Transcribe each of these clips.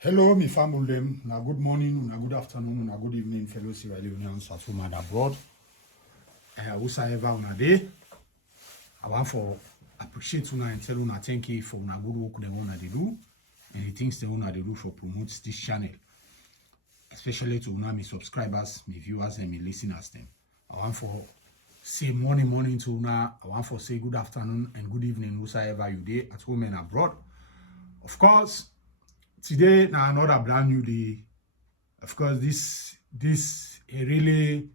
Hello, me family them. Una good morning, una good afternoon, una good evening, fellow Sierra Leoneans at home and abroad. Whosoever una day, I want for appreciate una and tell una thank you for una good work they una they do and the things they una they do for promote this channel. Especially to una me subscribers, me viewers and me listeners them. I want for say morning to una. I want for say good afternoon and good evening, whosoever you day at home and abroad. Of course. Today now another brand new day. Of course, this really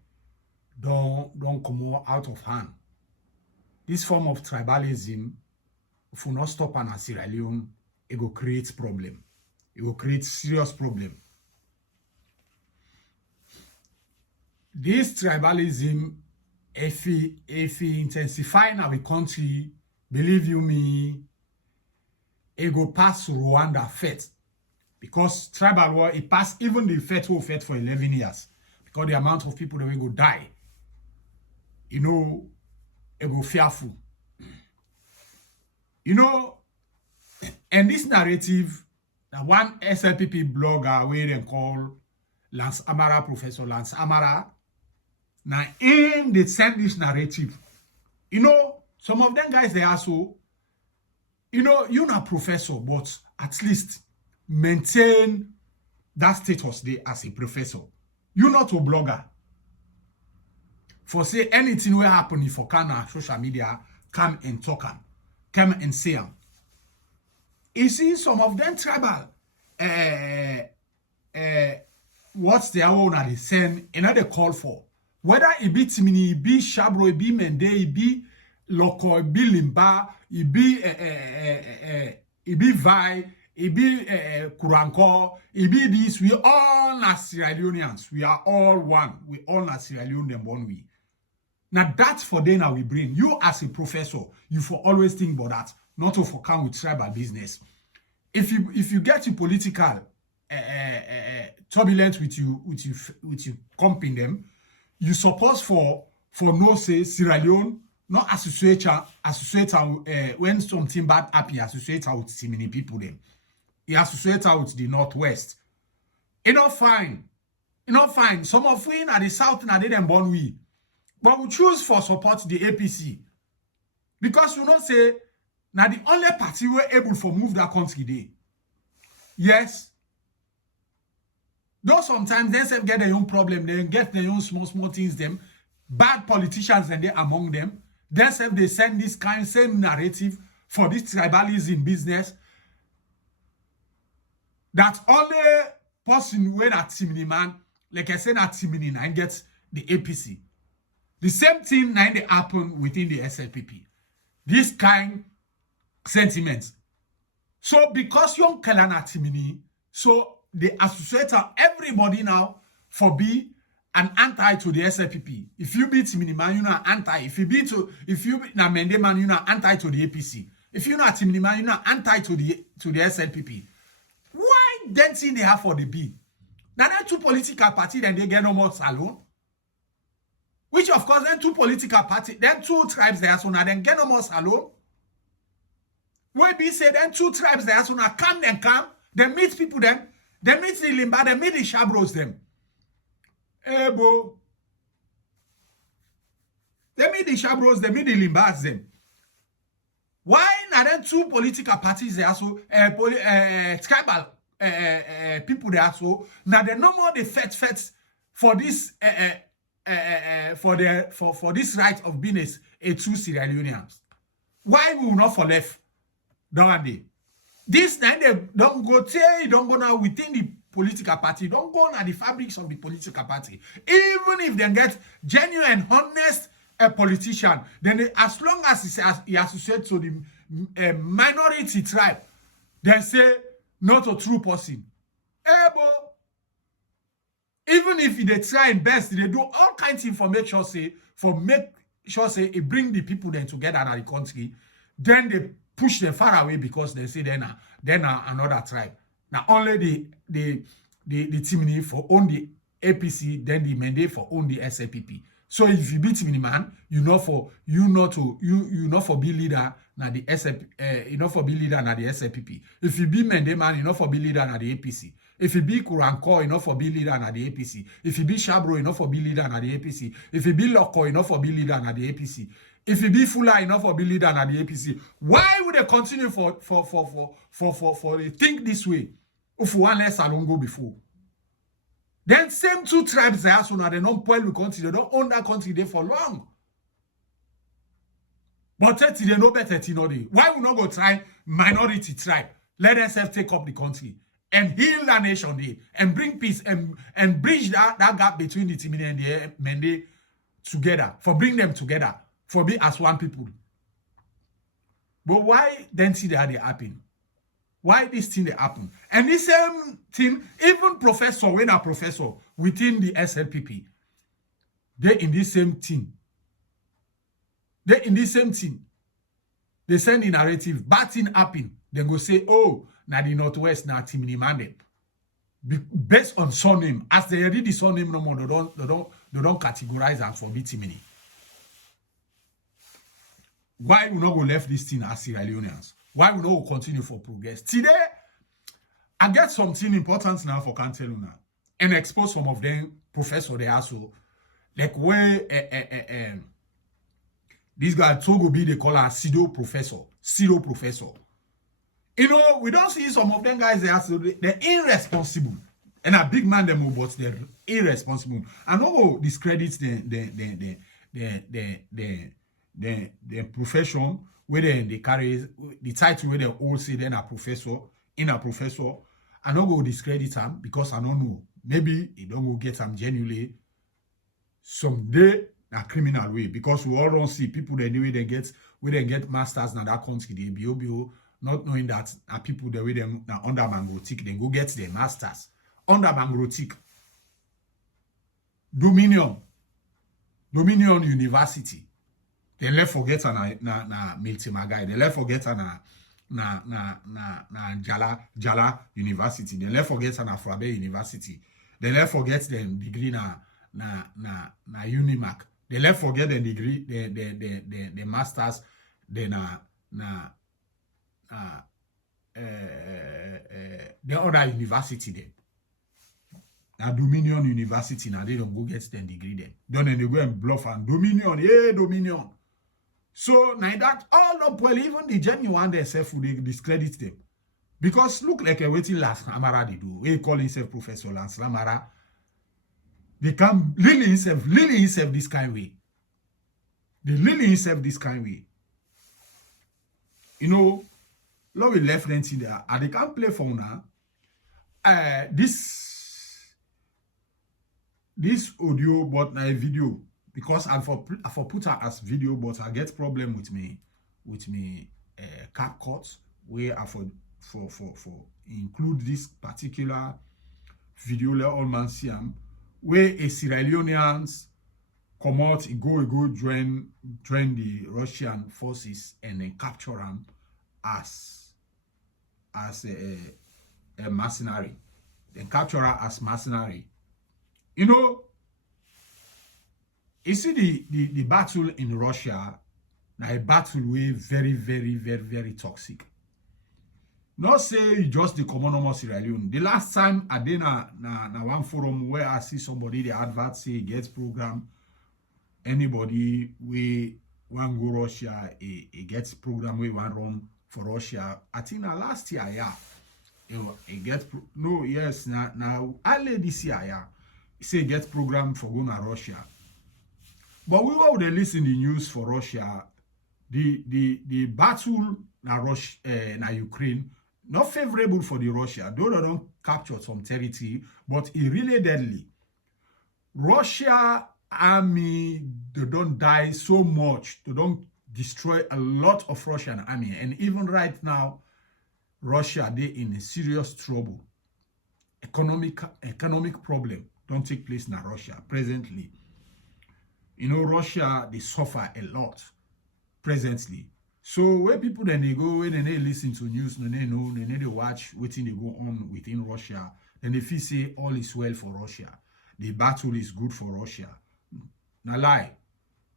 don't come out of hand. This form of tribalism, if we not stop in Sierra Leone, it will create problem. It will create serious problem. This tribalism, if it intensify in our country, believe you me, it go pass Rwanda fete. Because tribal war, it passed even the federal fete for 11 years. Because the amount of people that will go die, it go fearful. And this narrative, the one SLPP blogger, where they call Lance Amara, Professor Lance Amara, now in they send this narrative. Some of them guys, they are so, you're not professor, but at least maintain that status there as a professor. You're not a blogger. For say anything will happen if you can social media, come and talk am, come and say am. You see some of them tribal what's their own they send another call for. Whether it be Timini, it be Shabro, it be Mende, it be Loko, it be Limba, it be Vi, it be Kuranko, it be this. We all are Sierra Leoneans. We are all one. We all are Sierra Leone, them one we. Now that's for them now we bring. You as a professor, you for always think about that, not to come with tribal business. If you get your political turbulence with you comping them, you suppose for no say Sierra Leone, not associate when something bad happen, associate with so many people them. He associate with the Northwest. It's not fine. Some of we are the South and they them born we. But we choose for support the APC. Because you know say, now the only party we're able to move that country day. Yes. Though sometimes they get their own problem, they get their own small things them. Bad politicians and they among them. They send this same narrative for this tribalism business. That only person when at Timini man, like I said, at Timini now gets the APC. The same thing now they happen within the SLPP. This kind sentiments. So because young Kalan at Timini, so they associate everybody now for be an anti to the SLPP. If you be Timini man, you're not anti. If you be na Mende man, you're not anti to the APC. If you're not Timini man, you're not anti to the SLPP. Why then thing they have for the B? Now there two political parties, then they get no more salon. Which of course then two political parties, then two tribes there, so now then get no more salon. Where be say then two tribes there, so now come, they meet people then, they meet the Limba, they meet the Shabros them. Hey, bo. They meet the Shabros, they meet the Limbas them. Why not then two political parties there, so tribal people there, so now they no more the fets for this for this right of business a true Sierra Leoneans. Why we will not for left? Don't they? This now they don't go now within the political party, don't go on the fabrics of the political party. Even if they get genuine, honest politician, then they, as long as he associates to the minority tribe, they say not a true person. Even if they try and best, they do all kinds of information make sure it bring the people then together in the country, then they push them far away because they say then another tribe. Now only the Timini for own the APC, then the Mende for own the SLPP. So if you beat me, man, you not for be leader na the SLP, you not for be leader na the SLPP. If you be Mende man, you not for be leader na the APC. If you be Kuranko, you not for be leader na the APC. If you be Shabro, you not for be leader na the APC. If you be Loko, you not for be leader na the APC. If you be Fula, you not for be leader na the APC. Why would they continue for they think this way? If one less Salongo before. Then same two tribes they also now they don't spoil the country, they don't own that country there for long. But they know better, why we not go try minority tribe? Let themselves take up the country and heal the nation there and bring peace and bridge that gap between the Timini and the Mende together, for bring them together, for be as one people. But why then see that they happen? Why this thing they happen? And this same thing, even professor, when a professor within the SLPP, they in this same thing. They in this same thing. They send the narrative, bad thing happen. They go say, oh, na the Northwest, na Timini mandate. Based on surname, as they read the surname no more, they don't categorize and forbid Timini. Why we not go left this thing as Sierra Leoneans? Why we not continue for progress? Today, I get something important now for Canteluna and expose some of them professor they also like where this guy Togo be they call a pseudo professor. You know, we don't see some of them guys they also they're irresponsible. And a big man them but they're irresponsible. I know discredits the profession where they carry the title where they all say then a professor, I don't go discredit them because I don't know. Maybe he don't go get them genuinely someday a criminal way because we all don't see people the way they get masters in that country, the BOBO, not knowing that people the way them under Mangrotic, they go get their masters under Mangrotic. Dominion University. They left forget na Milty Magai. They left forget na Jala University. They left forget na Frabe University. They left forget them degree na Unimac. They left forget the degree the masters the the other university there. Now Dominion University now they don't go get the degree there. Then they go and bluff and Dominion. So now that all up well, even the genuine themselves will discredit them. Because look like a waiting last Lamara they do. He call himself Professor Lance Lamara. They can Lily himself this kind of way. They Lily himself this kind of way. You know, love with left hand in there. And they can't play for now. This audio but na video. Because I for put her as video, but I get problem with me CapCut where I for include this particular video let all man see them where a Sierra Leoneans come out, go join the Russian forces and then capture them as a mercenary. Then capture her as mercenary. You know. You see the battle in Russia, now a battle way very, very, very, very toxic. Not say just the common Sierra Leone. The last time I did na one forum where I see somebody the advert say gets program. Anybody we want go Russia, it gets program we want run for Russia. I think last year, yeah. You know, it gets now early this year, yeah. It say gets program for going to Russia. But we were listen the news for Russia, the battle na Ukraine, not favorable for the Russia, though they don't capture some territory, but it really deadly. Russia army, they don't die so much, they don't destroy a lot of Russian army. And even right now, Russia, they in a serious trouble. Economic problem don't take place in Russia presently. You know, Russia, they suffer a lot presently. So where people then they go, when they listen to news, then they know, then they watch what they go on within Russia, then they feel say all is well for Russia. The battle is good for Russia. na lie.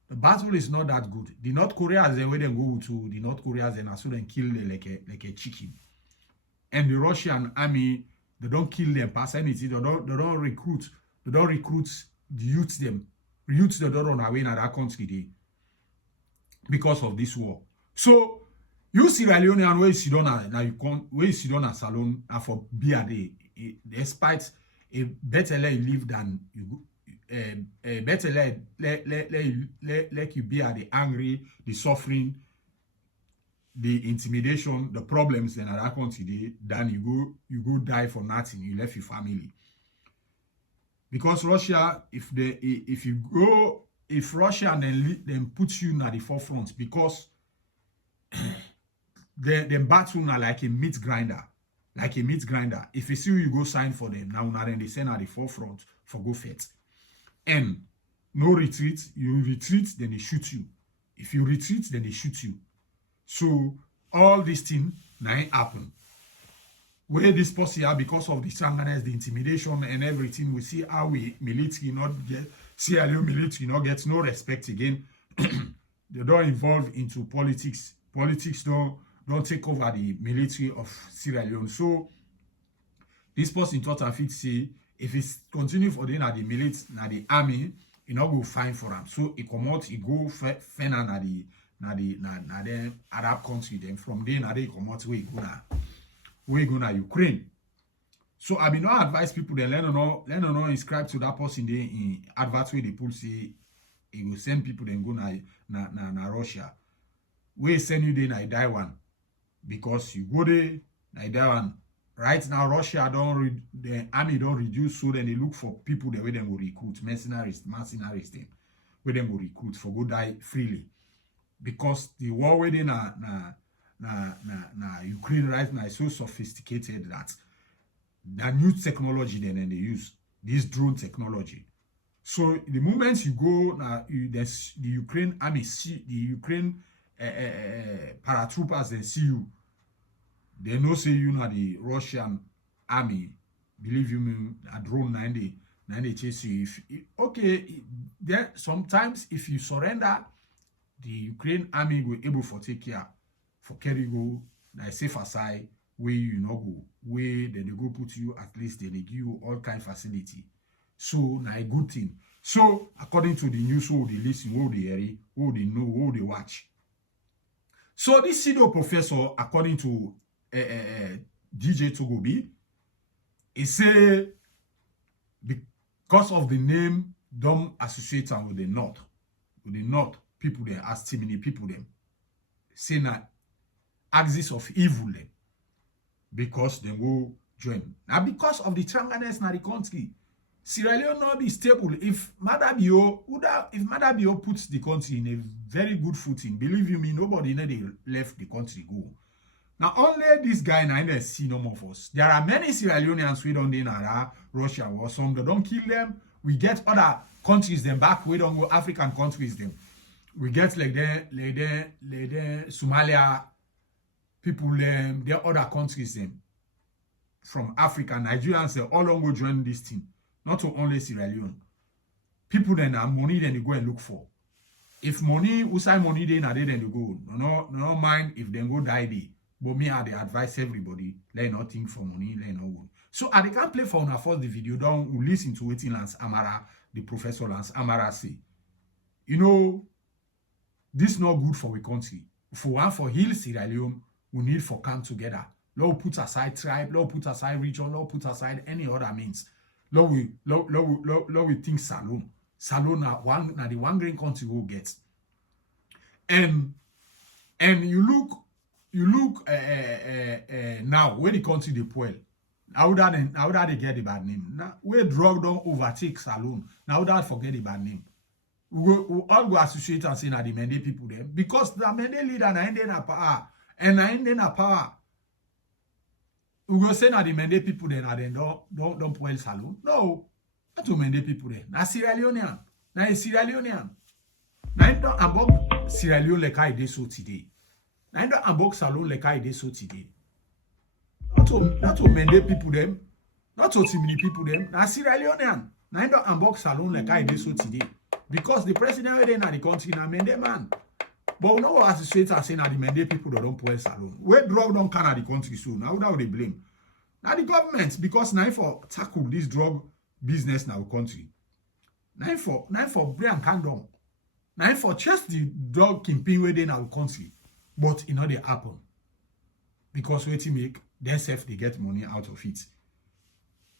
The battle is not that good. The North Koreans, the way they go to the North Koreans, and so they kill like a chicken. And the Russian army, they don't kill them past anything. They don't recruit. They don't recruit the youths them. Youths they don't run away in that country they, because of this war. So you Sierra Leonean where you sit down now you come where you sit down a salon and for beer day, despite a better live than you better let you be the angry, the suffering, the intimidation, the problems in that country than you go die for nothing. You left your family. Because Russia, if Russia then puts you at the forefront, because the battle now like a meat grinder. Like a meat grinder. If you see you go sign for them, now then they send at the forefront for go fight. And no retreat, you retreat, then they shoot you. If you retreat, then they shoot you. So all these things now happen. Where this possible because of the strangeness, the intimidation and everything, we see how we military not get Sierra Leone military not gets no respect again. They don't involve into politics. Politics don't take over the military of Sierra Leone. So this person thought and fit say if it's continue for them at the military, at the army, it not go fine for them. So it come out, it go fend at the Arab country. Then from there, they come out where you go na Ukraine. So I mean not advise people then let them know inscribe to that person there in advert where they put say it will send people then go na Russia. We send you there na die one. Because you go there, na die one. Right now, Russia the army don't reduce, so then they look for people the way they will recruit, mercenaries them, where they will recruit for go die freely. Because the war where they na Ukraine right now is so sophisticated that the new technology then they use this drone technology. So the moment you go now, the Ukraine army see the Ukraine paratroopers they see you. They know say you know the Russian army. Believe you me, a drone 90 chase you. Then sometimes if you surrender, the Ukraine army will able for take care for carry go like safe aside where you know go where then they go put you at least they give you all kind facility. So now a good thing. So according to the news, who they listen, who they hear, who they know, who they watch. So this pseudo professor, according to DJ Togobi, he say because of the name don't associate with the North people there as too many people them say na axis of evil them because they go join. Now because of the strangeness in the country, Sierra Leone not be stable. If Madabio puts the country in a very good footing, believe you me, nobody they left the country go. Now only this guy now they see no more of us. There are many Sierra Leoneans we don't in Russia or some they don't kill them. We get other countries them back. We don't go African countries them. We get like the Somalia people them. There are other countries them from Africa, Nigerians they all don't go join this team. Not only Sierra Leone. People then have money then they go and look for. If money, usai money then they go. No mind if they go die there. But me, I advise everybody, let not think for money, let not go. So I can't play for una first the video down, we listen to what Lance Amara, the Professor Lance Amara say. You know, this is not good for the country. For heal Sierra Leone, we need for come together. Lord put aside tribe, Lord put aside region, Lord put aside any other means. Lord we think Salon. Salon na the one green country will get. And you look now where the country they poil. How that they get the bad name? Now where drug don't overtake Salon. Now that forget the bad name. We all go associate and say na the Mende people them because the Mende leader na in power and na in power. We go say na the Mende people then don't poil Salon. No, not to Mende people then. Na Sierra Leonean. Na a Sierra Leonean. Na in don't above Sierra Leone like I did so today. Na in don't above Salon like I did so today. Not to Mende people them. Not to Timini people them. Na Sierra Leonean. Na in don't above Salon like I did so today. Because the president within the country now mende man. But we know as associate are saying that the mende people that don't pour salon. Where drug don't come out the country so now they blame. Now the government, because now for tackle this drug business in our country. Now for bring can down. Now for just the drug campaign within our country. But it not they happen. Because what make themselves they get money out of it.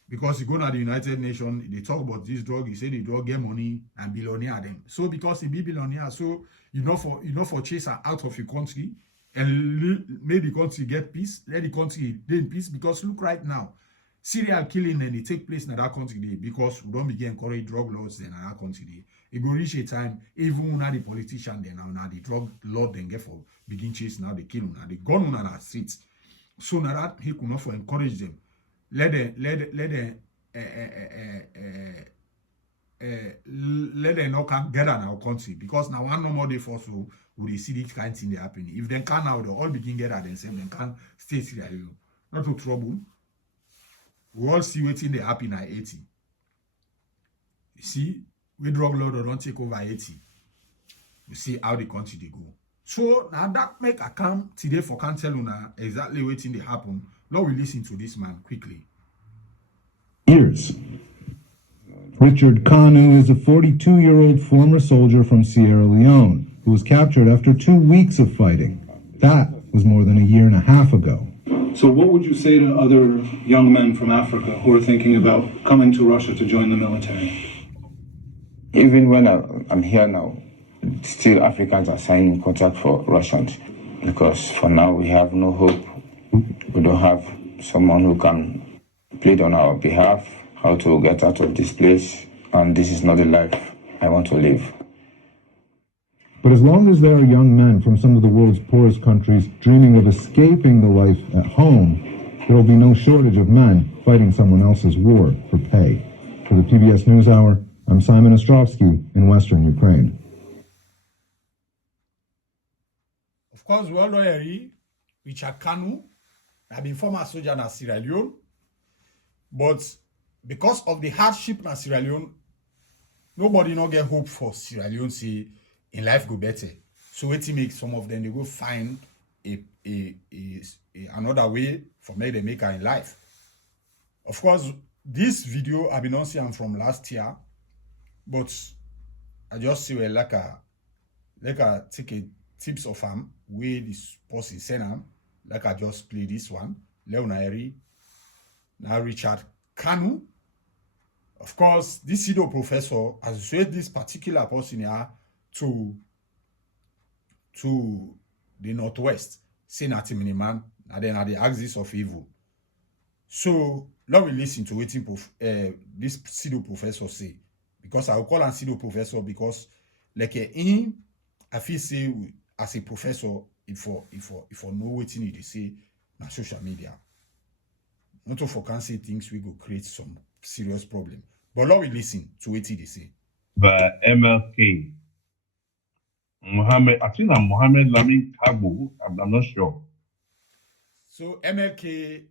Because you go to the United Nations, they talk about this drug, you say the drug get money and billionaire them. So because he be billionaire, so you know for chase her out of your country and make the country get peace, let the country stay in peace. Because look right now, serial killing and it take place in that country day because we don't begin encourage drug laws then in that country day. It go reach a time, even now the politician then now the drug law then get for begin chase now they kill now they gun on our streets. So now that he could not for encourage them. Let them not can get in our country because now one no more day for so we see this kind of thing they happen. If they can now, they all begin get at themselves, they can stay Sierra Leone. Not to trouble. We all see waiting they happen at 80. You see, we drug law don't take over 80. You see how the country they go. So now that make a come today for can tell you now exactly what thing they happen. Now we listen to this man quickly. Years. Richard Kanu is a 42-year-old former soldier from Sierra Leone who was captured after 2 weeks of fighting. That was more than a year and a half ago. So what would you say to other young men from Africa who are thinking about coming to Russia to join the military? Even when I'm here now, still Africans are signing contract for Russians because for now we have no hope. We don't have someone who can plead on our behalf how to get out of this place, and this is not the life I want to live. But as long as there are young men from some of the world's poorest countries dreaming of escaping the life at home, there will be no shortage of men fighting someone else's war for pay. For the PBS NewsHour, I'm Simon Ostrovsky in Western Ukraine. Of course, we all know Richard Kanu. I've been former soldier in Sierra Leone. But because of the hardship in Sierra Leone, nobody not get hope for Sierra Leone say in life go better. So it makes some of them they go find another way for make them make her in life. Of course, this video I've been on seeing from last year, but I just see where like a take a tips of him where this person send him. Like I just play this one, Leonari. Now Richard Kanu. Of course, this pseudo professor associates this particular person here to the Northwest, saying that man, and then at the axis of evil. So now we listen to what this pseudo professor say. Because I will call him pseudo professor because like in I feel say as a professor, if for know what you need to say on social media. Not for can say things we go create some serious problem. But now we listen to what they say. But MLK. Mohammed, I think I'm Mohammed Lamin Kabo. I'm not sure. So MLK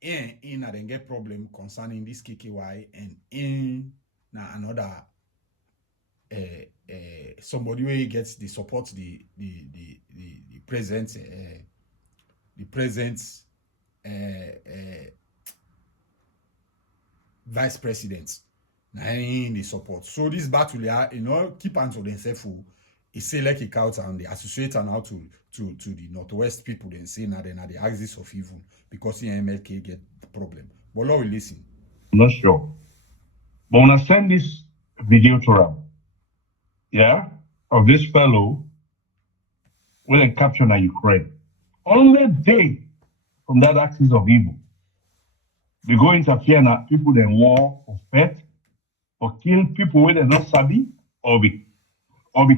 in a get problem concerning this KKY and in another somebody where gets the support the present vice president in the support. So this battle keep answer themselves he say like a count and the associate now to the Northwest people then say now then at the axis of evil because the MLK get the problem. But now we listen. I'm not sure. But when I send this video to them, yeah, of this fellow when they capture Ukraine, only they from that axis of evil, they go interfere in people in war or fight or kill people where they're not sabi or be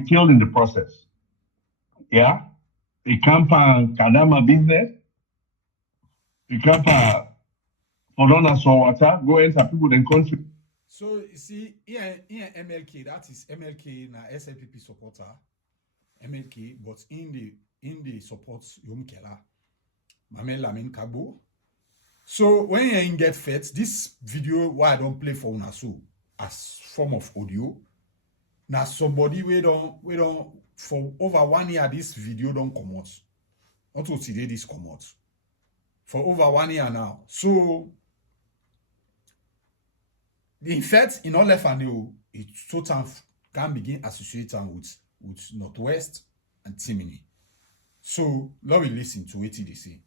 killed in the process. Yeah? They camp on Kadama business. They camp for donors or water, go enter people in country. So you see, here MLK, that is MLK na SLPP supporter. MLK, but in the support Yom Kela, Mamel Lamin Kabo. So when you get fed, this video why I don't play for Unasu as form of audio. Now somebody we don't for over 1 year this video don't come out. Not to today this come out. For over 1 year now. So the effect in all left and it total can begin associated with Northwest and Timini. So let me listen to what they say.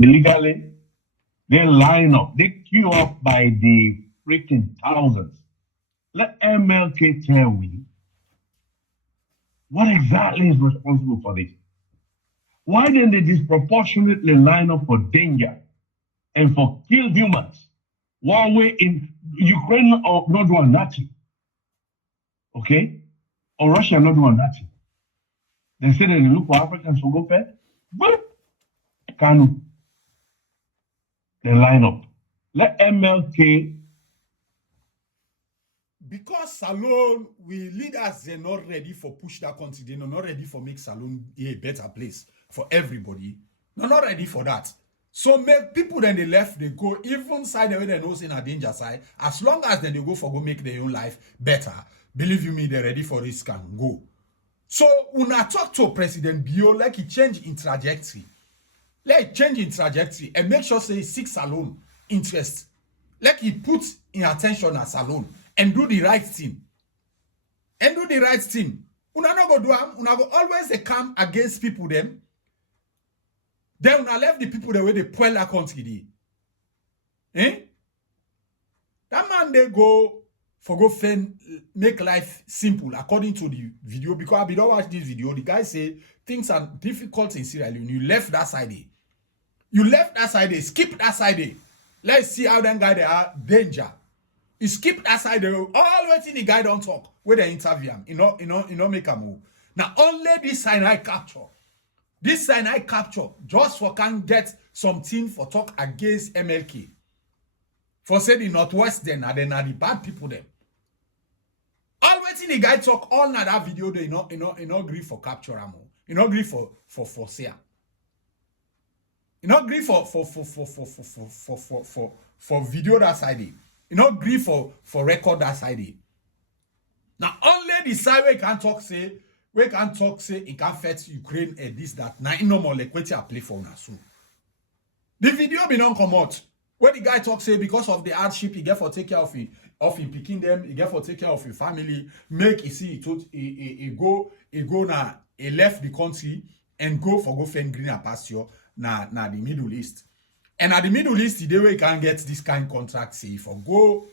Illegally, they line up, they queue up by the freaking thousands. Let MLK tell me what exactly is responsible for this. Why then they disproportionately line up for danger and for killed humans while we're in Ukraine or not doing nothing? Okay? Or Russia not doing nothing. They say that they look for Africans to go pet. But Kanu. They line up. Let MLK. Because Salone, we leaders, they're not ready for push that country. They're not ready for make Salone a better place for everybody. They're not ready for that. So make people then they left, they go even side where they know in a danger side. As long as then they go make their own life better. Believe you me, they're ready for risk and go. So when I talk to President Bio, like he change in trajectory. Like change in trajectory and make sure say he seeks Salone interest. Like he put in attention at Salone and do the right thing. And do the right thing. Una no go do am, una go always they come against people them. Then una left the people the way they pull that country. Eh? That man they go make life simple according to the video. Because I don't watch this video. The guy say things are difficult in Sierra Leone. You left that side. You left that side. Skip that side. Let's see how them guy they are danger. You skip that side. All waiting the guy don't talk. Where they interview him. You know make a move. Now only this sign I capture. This sign I capture just for can get something for talk against MLK. For say the Northwest then are the bad people them. All waiting the guy talk all na that video they not agree for capture ammo. You not agree for sale. You not agree for video that side. You not agree for record that side. Now only the side where can talk say it can fetch Ukraine and this that. Now no more like what you play for now so. The video be non come out. Where the guy talk say because of the hardship he get for take care of him picking them, he get for take care of your family, make he see he go now he left the country and go find greener pasture na the Middle East. And at the Middle East, the way you can get this kind of contract, say for go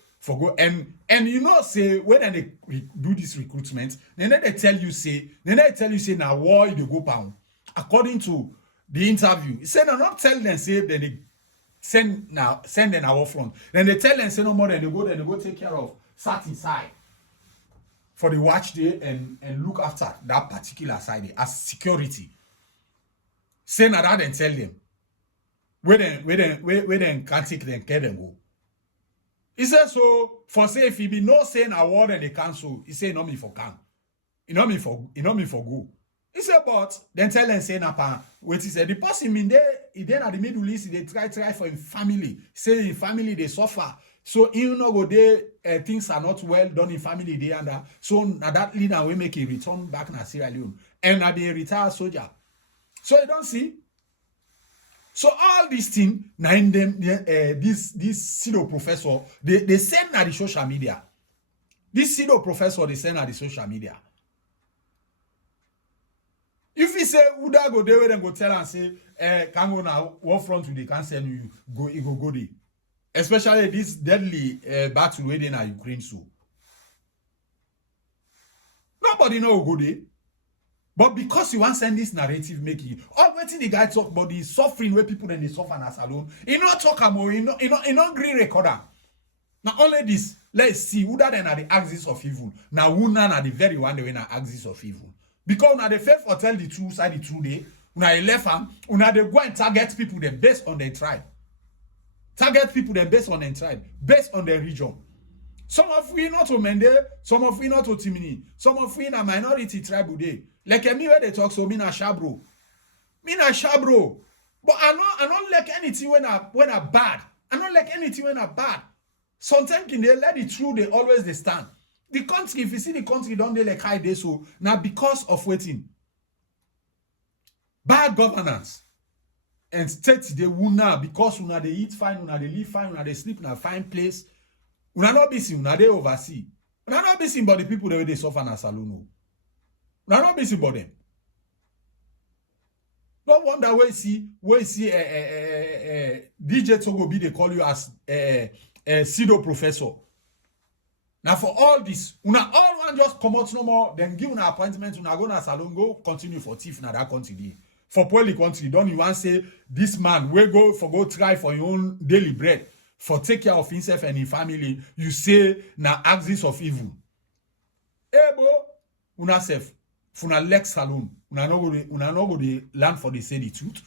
and you know say when they do this recruitment, then they tell you say now war they go pound. According to the interview, he said not tell them say then they send them our front. Then they tell them say no more than they go take care of sat inside for the watch day and look after that particular side day as security. Say now that and tell them where then can't take them care them go. He said so for say if he be no saying a word and they cancel, he say no me for can. You know me for go. He said, but then tell them say napa. Wait, he said the person in there, he then at the Middle East, they try for him family. Say in family they suffer. So you know go there, things are not well done in family they and that. So now that leader will make a return back na Sierra Leone. And now they retired soldier. So you don't see. So all these things, now in them, this pseudo professor, they send at the social media. This pseudo professor they send at the social media. If he say Uda go there, then go tell and say, can go now, what front will they can send you go there. Especially this deadly battle waiting at Ukraine so. Nobody know go there. But because you want to send this narrative, make it all waiting the guy talk about the suffering where people then they suffer as alone. He not talk about he not green recorder. Now only this, let's see who that then are the axis of evil. Now who none are the very one they were axis of evil. Because now they fail for tell the truth side the true day. Now they left them, now they go and target people them based on their tribe. Target people them based on their tribe, based on their region. Some of we not to Mende, some of we not to Timini, some of we na minority tribe today. Like me where they talk so me na shabro. But I don't like anything when I bad. I don't like anything when I bad. Sometimes in they let the truth they always they stand. The country, if you see the country don't they like high day so now because of waiting. Bad governance. And state they will now because una they eat fine, una they live fine, una they sleep in a fine place. Una not busy, una they oversee. Una not busy about the people that they suffer na saloon. Una not busy about them. No wonder where see DJ Togo B they call you as pseudo professor. Now for all this, una all one just come out no more, then give una appointment, una go na salon, go continue for thief na that country. For poorly country, don't you want to say this man will go try for your own daily bread, for take care of himself and his family, you say na axis of evil. Bro, una self, funa lex salon, una no go the land for the say the truth.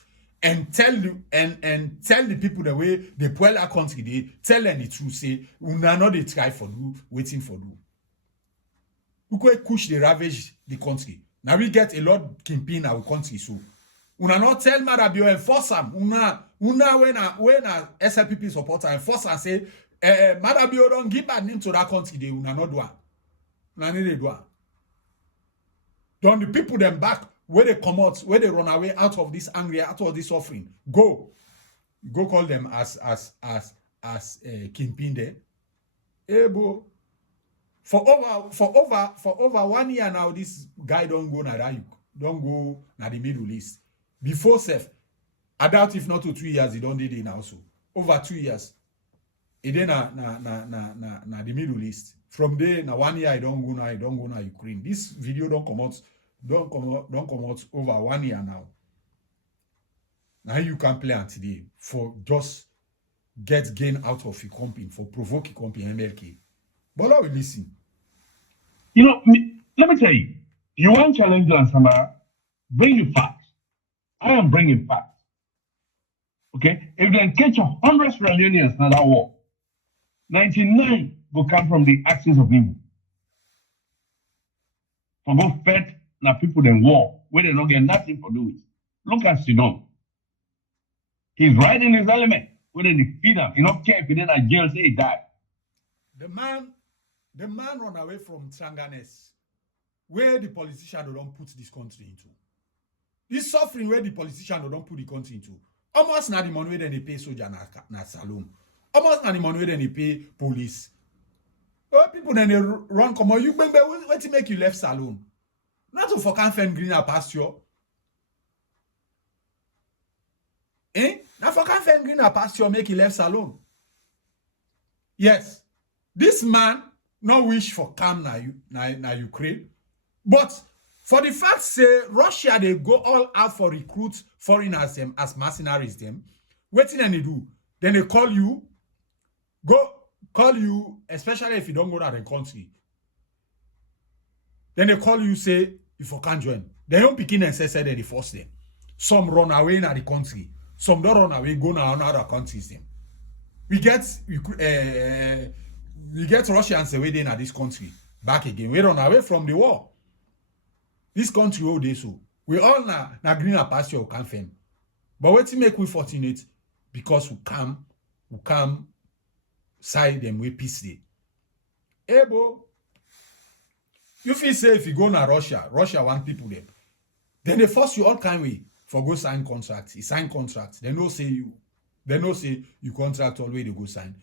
And tell the people the way the poor country they tell them the truth. Say una not they try for do waiting for do. We go push the ravage the country. Now we get a lot campaign our country so. Una not tell Marabio enforce am. Una when a SLPP supporter enforce and say Marabio don't give bad name to that country. They una not do am. Una need do am. Don't the people them back. Where they come out, where they run away out of this angry, out of this suffering, go call them as kingpin there. Bro. For over 1 year now, this guy don't go don't go na the Middle East. Before self, I doubt if not to 3 years, he don't did it now. So over 2 years, he did na the Middle East. From there, now 1 year I don't go na Ukraine. This video don't come out over 1 year now. Now you can play on today for just get gain out of your company, for provoke your company MLK. But I will listen. You know, let me tell you, you want challenge and Sama, bring you facts. I am bringing facts. Okay? If they catch 100 Sierra Leoneans in that war, 99 will come from the axis of evil. For go fed now people in war where they don't get nothing for do it. Look at Surname. He's right in his element. Where they feed him. He don't care if he didn't at jail say he died. The man run away from Tranganes, where the politician don't put this country into. This suffering where the politician don't put the country into. Almost not the money where they pay soldier na saloon. Almost not the money where they pay police. Oh, people then they run come on. You what to make you left saloon? Not to for can't greener pasture. Now for can't greener pasture make you left saloon. Yes. This man no wish for calm na Ukraine. But for the fact say Russia they go all out for recruit foreigners them as mercenaries them. Waiting and they do. Then they call you, especially if you don't go to the country. Then they call you, say, if you can't join. They don't pick in and say they force them. Some run away in the country. Some don't run away, go now other countries them. We get Russians away in this country. Back again. We run away from the war. This country all day so. We all na greener pasture can fame. But what to make we fortunate? Because we come side them with peace day. Bro. You feel say if you go na Russia want people there. Then they force you all kind way for go sign contracts. You sign contracts. They no say you contract all way they go sign.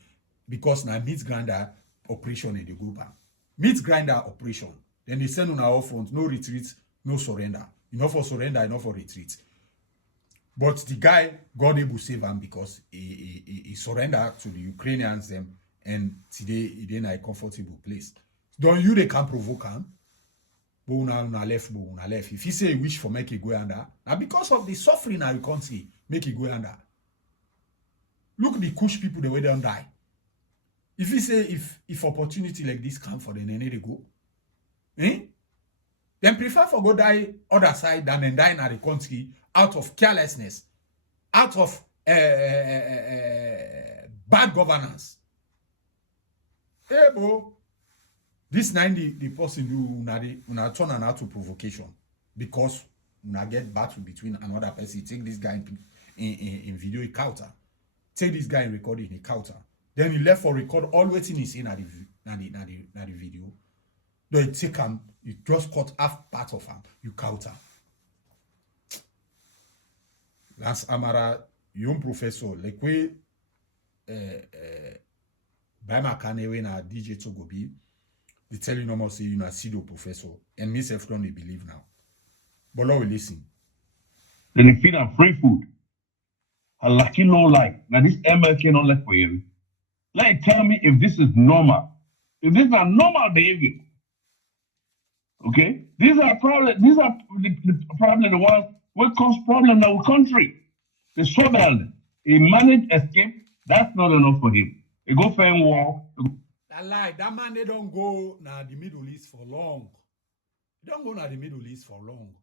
Because na meat grinder operation and they go back. Meat grinder operation. Then they send on our front, no retreat, no surrender. Enough for surrender, enough for retreat. But the guy, God able to save him because he surrendered to the Ukrainians them, and today he in a comfortable place. Don't you they can provoke him? But una left. If he say he wish for make it go under, now because of the suffering in the country, make it go under. Look the Kush people the way they don't die. If he say if opportunity like this come for them, then they go. Then prefer for go die other side than then die in the country out of carelessness, out of bad governance. Bro, this 90 the person do una turn an out to provocation because una get battle between another person. Take this guy in video counter. Take this guy in recording a counter. Then he left for record all waiting is in the video. Then you take them, you just cut half part of them, you count them. Lance Amara, young professor, like we by my Kanewe na DJ Togobi, they tell you no more say you na pseudo professor, and myself don't they believe now. But Lord will listen. Then they feed them free food. A lucky low life. Now this MLK not left for you. Like tell me if this is normal. If this is a normal behavior. Okay? These are probably the ones what cause problem in our country. The struggle. He managed escape. That's not enough for him. He go for a war. That lie, that man they don't go na the Middle East for long. They don't go na the Middle East for long.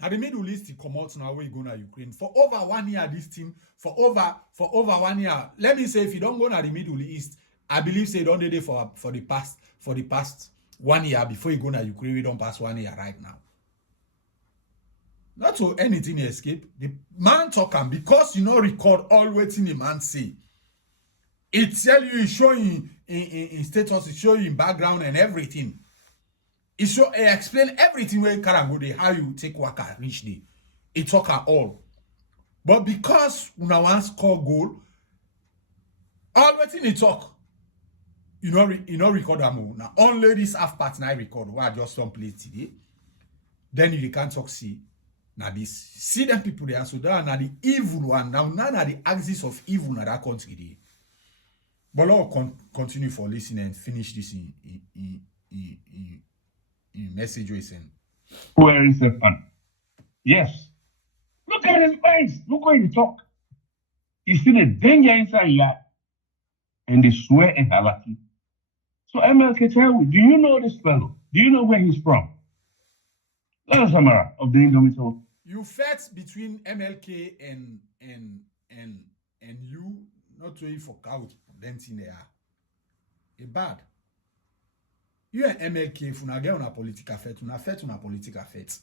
Now the Middle East he come out now where you go na Ukraine for over 1 year. This thing for over 1 year. Let me say if you don't go na the Middle East, I believe say don't dey for the past 1 year before you go na Ukraine. We don't pass 1 year right now. Not to anything escape. The man talk am because you know record all waiting the man say. It tell you, it show in status, it show you in background and everything. It show, it explain everything where you can go there, how you take waka reach there. It talk at all. But because una want score goal, all waiting it talk. You know record them now. Only this half part now record where I just don't play today. Then you can't talk see. Now this see them people there, so that are the evil one. Now the axis of evil in that country there. But Lord continue for listening and finish this in message we send. Where is the fun? Yes. Look at his face. Look how he talk. He see the danger inside here. And they swear and halaki. So MLK tell me, do you know this fellow? Do you know where he's from? Let us Samara of the Indomitable. You fight between MLK and you not waiting for couch denting there. A bad. You and MLK if una get on a political fight, una political fight.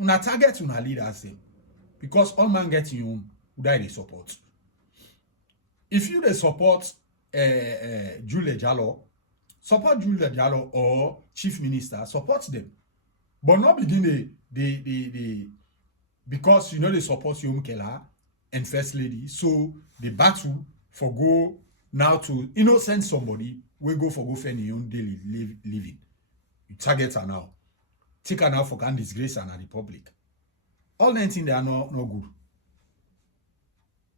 Una target una leaders them. Because all man get you who die they support. If you they support Julia Jallo, support Julia Jallo or Chief Minister, support them. But not begin the because you know they support Yom Kela and First Lady, so the battle for go now to send somebody we go for your own daily living. You target her now. Take her now for can disgrace her the public. All 19 they are not good.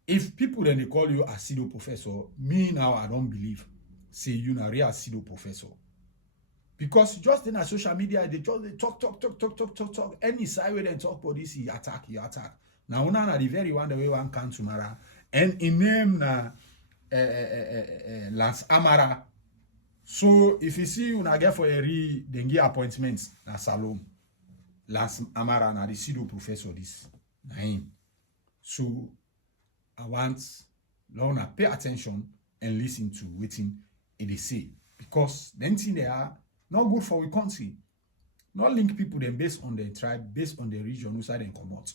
If people then they call you a pseudo professor, me now I don't believe. Say you na real pseudo professor. Because just in a social media, they talk. Any side where they talk about this, you attack. Now, one na the very one the way one can tomorrow. And in name na Lance Amara. So if you see una get for a dengue appointments na salon, Lance Amara na the pseudo professor this. Na him. So I want Lorna pay attention and listen to what they say. Because then thing they are not good for we country. Not link people then based on their tribe, based on their region, who side and come out.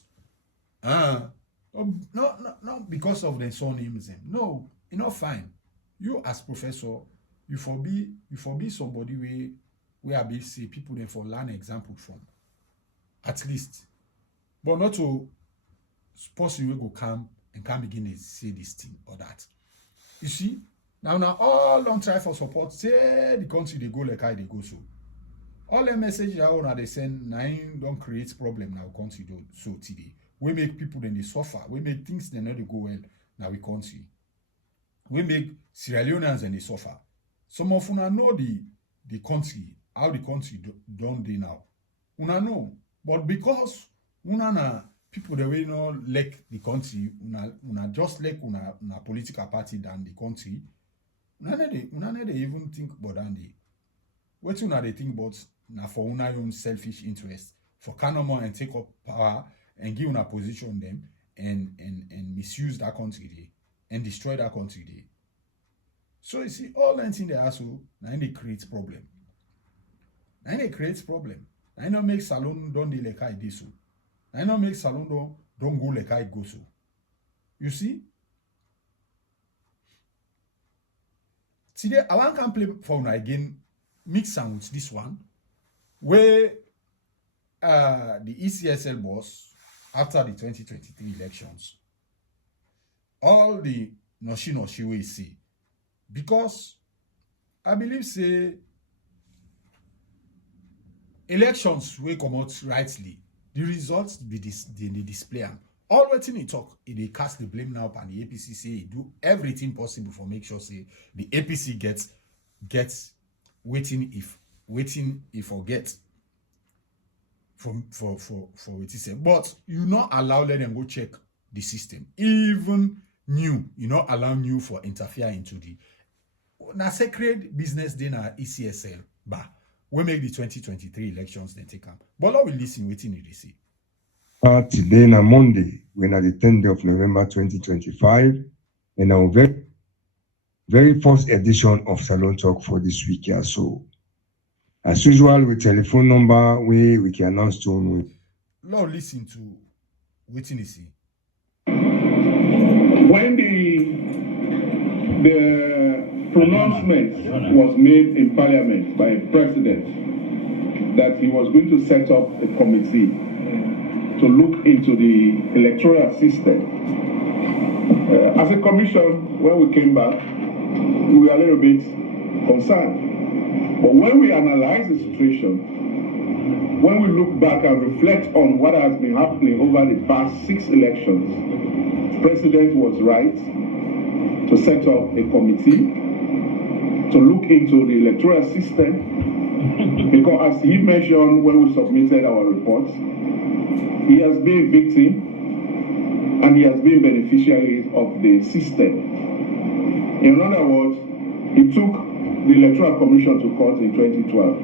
Not because of their surnames. No, it's not fine. You as professor, you for be somebody where I be say people then for learn example from. At least. But not to suppose you will go come and can begin to say this thing or that. You see? Now all don't try for support. Say the country they go like how they go so. All the messages that they send now don't create problem now country do so today. We make people then they suffer. We make things they not they go well now we country. We make Sierra Leoneans and they suffer. Some of una know the country, how the country done they now. Una know. But because una na people that we know like the country, una just like una political party than the country. Una they even think about that. What una they think about na for una own selfish interest, for more and take up power and give una position them and misuse that country day and destroy that country day. So you see, all that thing they also now they create problem. Now they create problem. Now don't make salon don't they like I do so. Now don't make salon don't go like I go so. You see? Today, I want to play for una again, mix am with this one. where the ECSL boss, after the 2023 elections, all the noshi we see, because I believe say elections will come out rightly, the results be this they display am. All wetin he talk, they cast the blame now and the APC say he do everything possible for make sure say the APC gets waiting if forget for what he say. But you not allow let them go check the system. Even new, you not allow new for interfere into the na sacred business day na ECSL, but we make the 2023 elections then take up. But now we listen waiting in see. Today na Monday, when at the 10th day of November 2025, and our very first edition of Salon Talk for this week here. So, as usual, with telephone number, we can announce to with. Now listen to waiting you see. When the pronouncement was made in Parliament by President that he was going to set up a committee to look into the electoral system. As a commission, when we came back, we were a little bit concerned. But when we analyze the situation, when we look back and reflect on what has been happening over the past 6 elections, the President was right to set up a committee to look into the electoral system, because as he mentioned when we submitted our reports, he has been a victim and he has been beneficiary of the system. In other words, he took the Electoral Commission to court in 2012.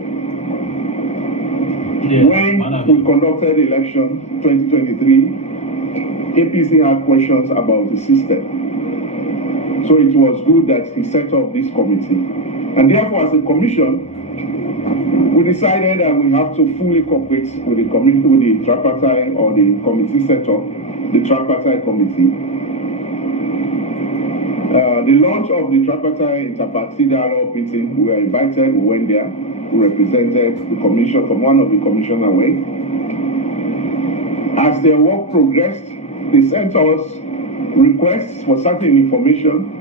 When we conducted the election 2023, APC had questions about the system. So it was good that he set up this committee. And therefore, as a commission, we decided that we have to fully cooperate with the committee, with the tripartite or the committee set up, the tripartite committee. The launch of the tripartite interparty dialogue meeting, we were invited, we went there, we represented the commission from one of the commissioner away. As their work progressed, they sent us requests for certain information.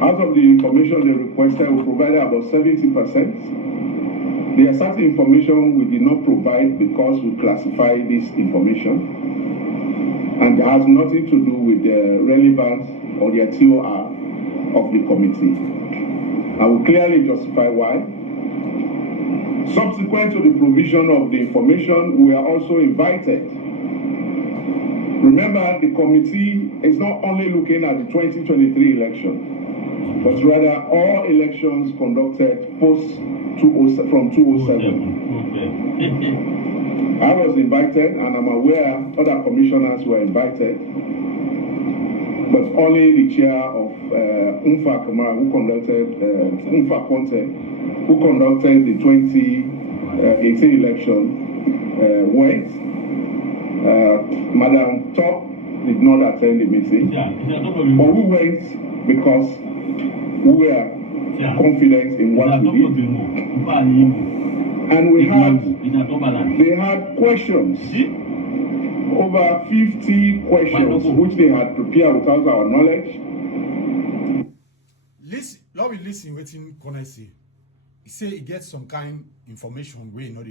Out of the information they requested, we provided about 70%. There are certain information we did not provide because we classified this information, and it has nothing to do with the relevance or the TOR of the committee. I will clearly justify why. Subsequent to the provision of the information, we are also invited. Remember, the committee is not only looking at the 2023 election, but rather all elections conducted from 2007. I was invited, and I'm aware other commissioners were invited, but only the chair of UNFA Kamara, who conducted UNFA Conte, who conducted the 2018 election, went. Madam Top did not attend the meeting, but we went because we were confident in what we did. And they had questions, over 50 questions, which they had prepared without our knowledge. Listen, now we listen waiting Connor say. He say he gets some kind information we not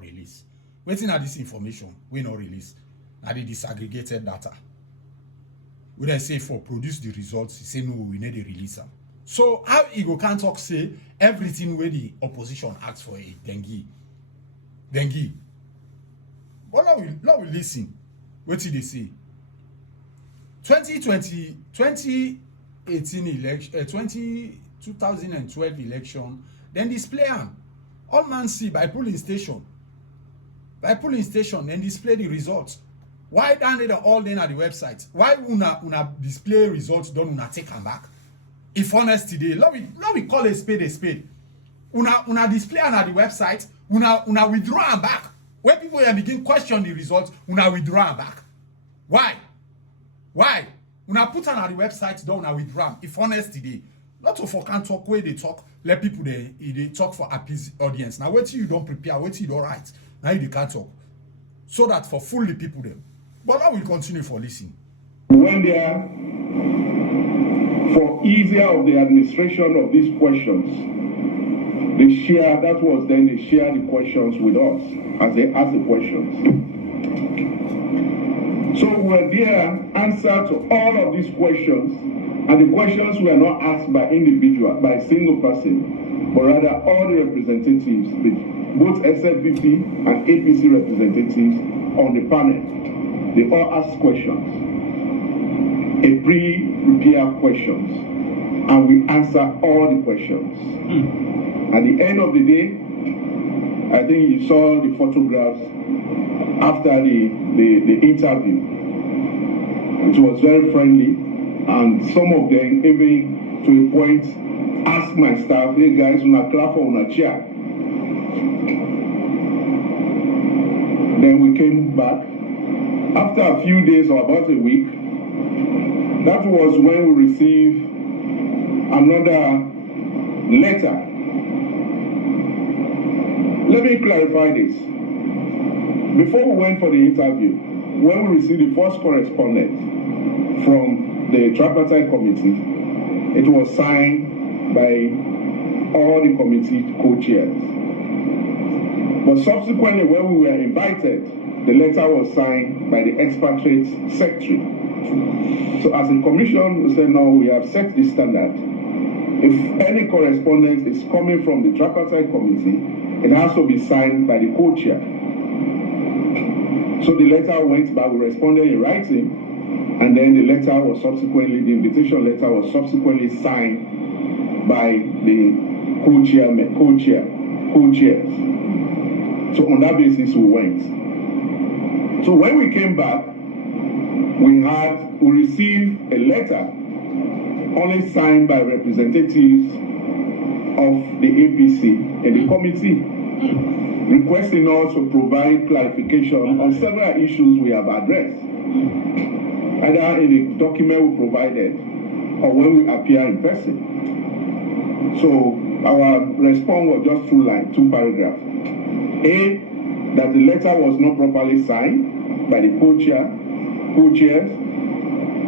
release. Waiting at this information we not release. Now the disaggregated data. We then say for produce the results, he say no, we need a release them. So how Ego can't talk say everything where the opposition asks for a dengue. But now we listen. What did they say? 2018 election, 2012 election, then display them. All man see by polling station, then display the results. Why don't they all then at the website? Why una display results don't una take them back? If honest today, let we call a spade. Una display at the website, una withdraw them back. When people begin question the results, una withdraw them back. Why? Una put on the website, don't una withdraw them. If honest today, Not to for can talk where they talk, let people they talk for appease audience. Now wait till you don't prepare, wait till you don't write. Now you can't talk. So that for full the people them. But now we continue for listening. When they are for easier of the administration of these questions, they share the questions with us as they ask the questions. So we're there answer to all of these questions, and the questions were not asked by individual, by a single person, but rather all the representatives, both SLPP and APC representatives on the panel. They all asked questions, a pre-prepared questions, and we answer all the questions. At the end of the day, I think you saw the photographs after the interview. It was very friendly, and some of them even to a point asked my staff, hey guys, una clap or una chair. Then we came back. After a few days or about a week, that was when we received another letter. Let me clarify this. Before we went for the interview, when we received the first correspondence from the tripartite committee, it was signed by all the committee co-chairs. But subsequently, when we were invited, the letter was signed by the expatriate secretary. So as a commission, we said, no, we have set the standard. If any correspondence is coming from the tripartite committee, it has to be signed by the co-chair. So the letter went back, we responded in writing, and then the letter was subsequently, the invitation letter was subsequently signed by the co-chairs. So on that basis, we went. So when we came back, we received a letter only signed by representatives of the APC in the committee, requesting us to provide clarification on several issues we have addressed, either in the document we provided or when we appear in person. So our response was just two paragraphs. A, that the letter was not properly signed by the co-chairs,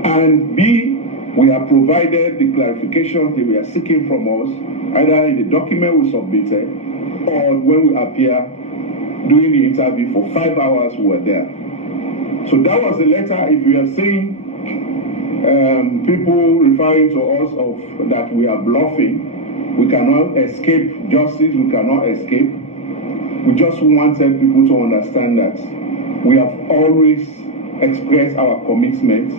and B, we have provided the clarifications they were seeking from us, either in the document we submitted or when we appear during the interview for 5 hours we were there. So that was the letter. If you are seeing people referring to us of that we are bluffing, we cannot escape justice, we cannot escape. We just wanted people to understand that we have always expressed our commitment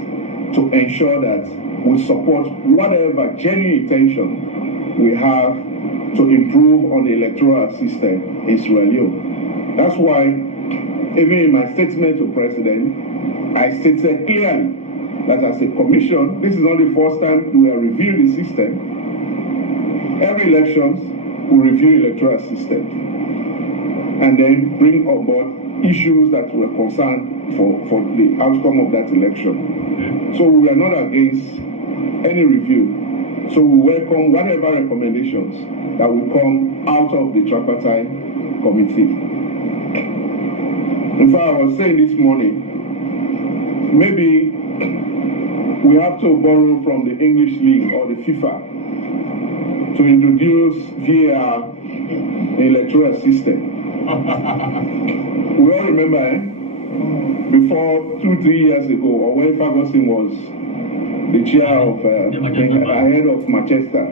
to ensure that we support whatever genuine intention we have to improve on the electoral system in Sierra Leone. That's why, even in my statement to President, I stated clearly that as a commission, this is not the first time we are reviewing the system. Every elections, we review electoral system and then bring on board issues that were concerned for the outcome of that election. So we are not against any review. So we welcome whatever recommendations that will come out of the tripartite committee. In fact, I was saying this morning, maybe we have to borrow from the English League or the FIFA to introduce VAR electoral system. We all remember, before 2-3 years ago, or when Ferguson was the chair of ahead of Manchester.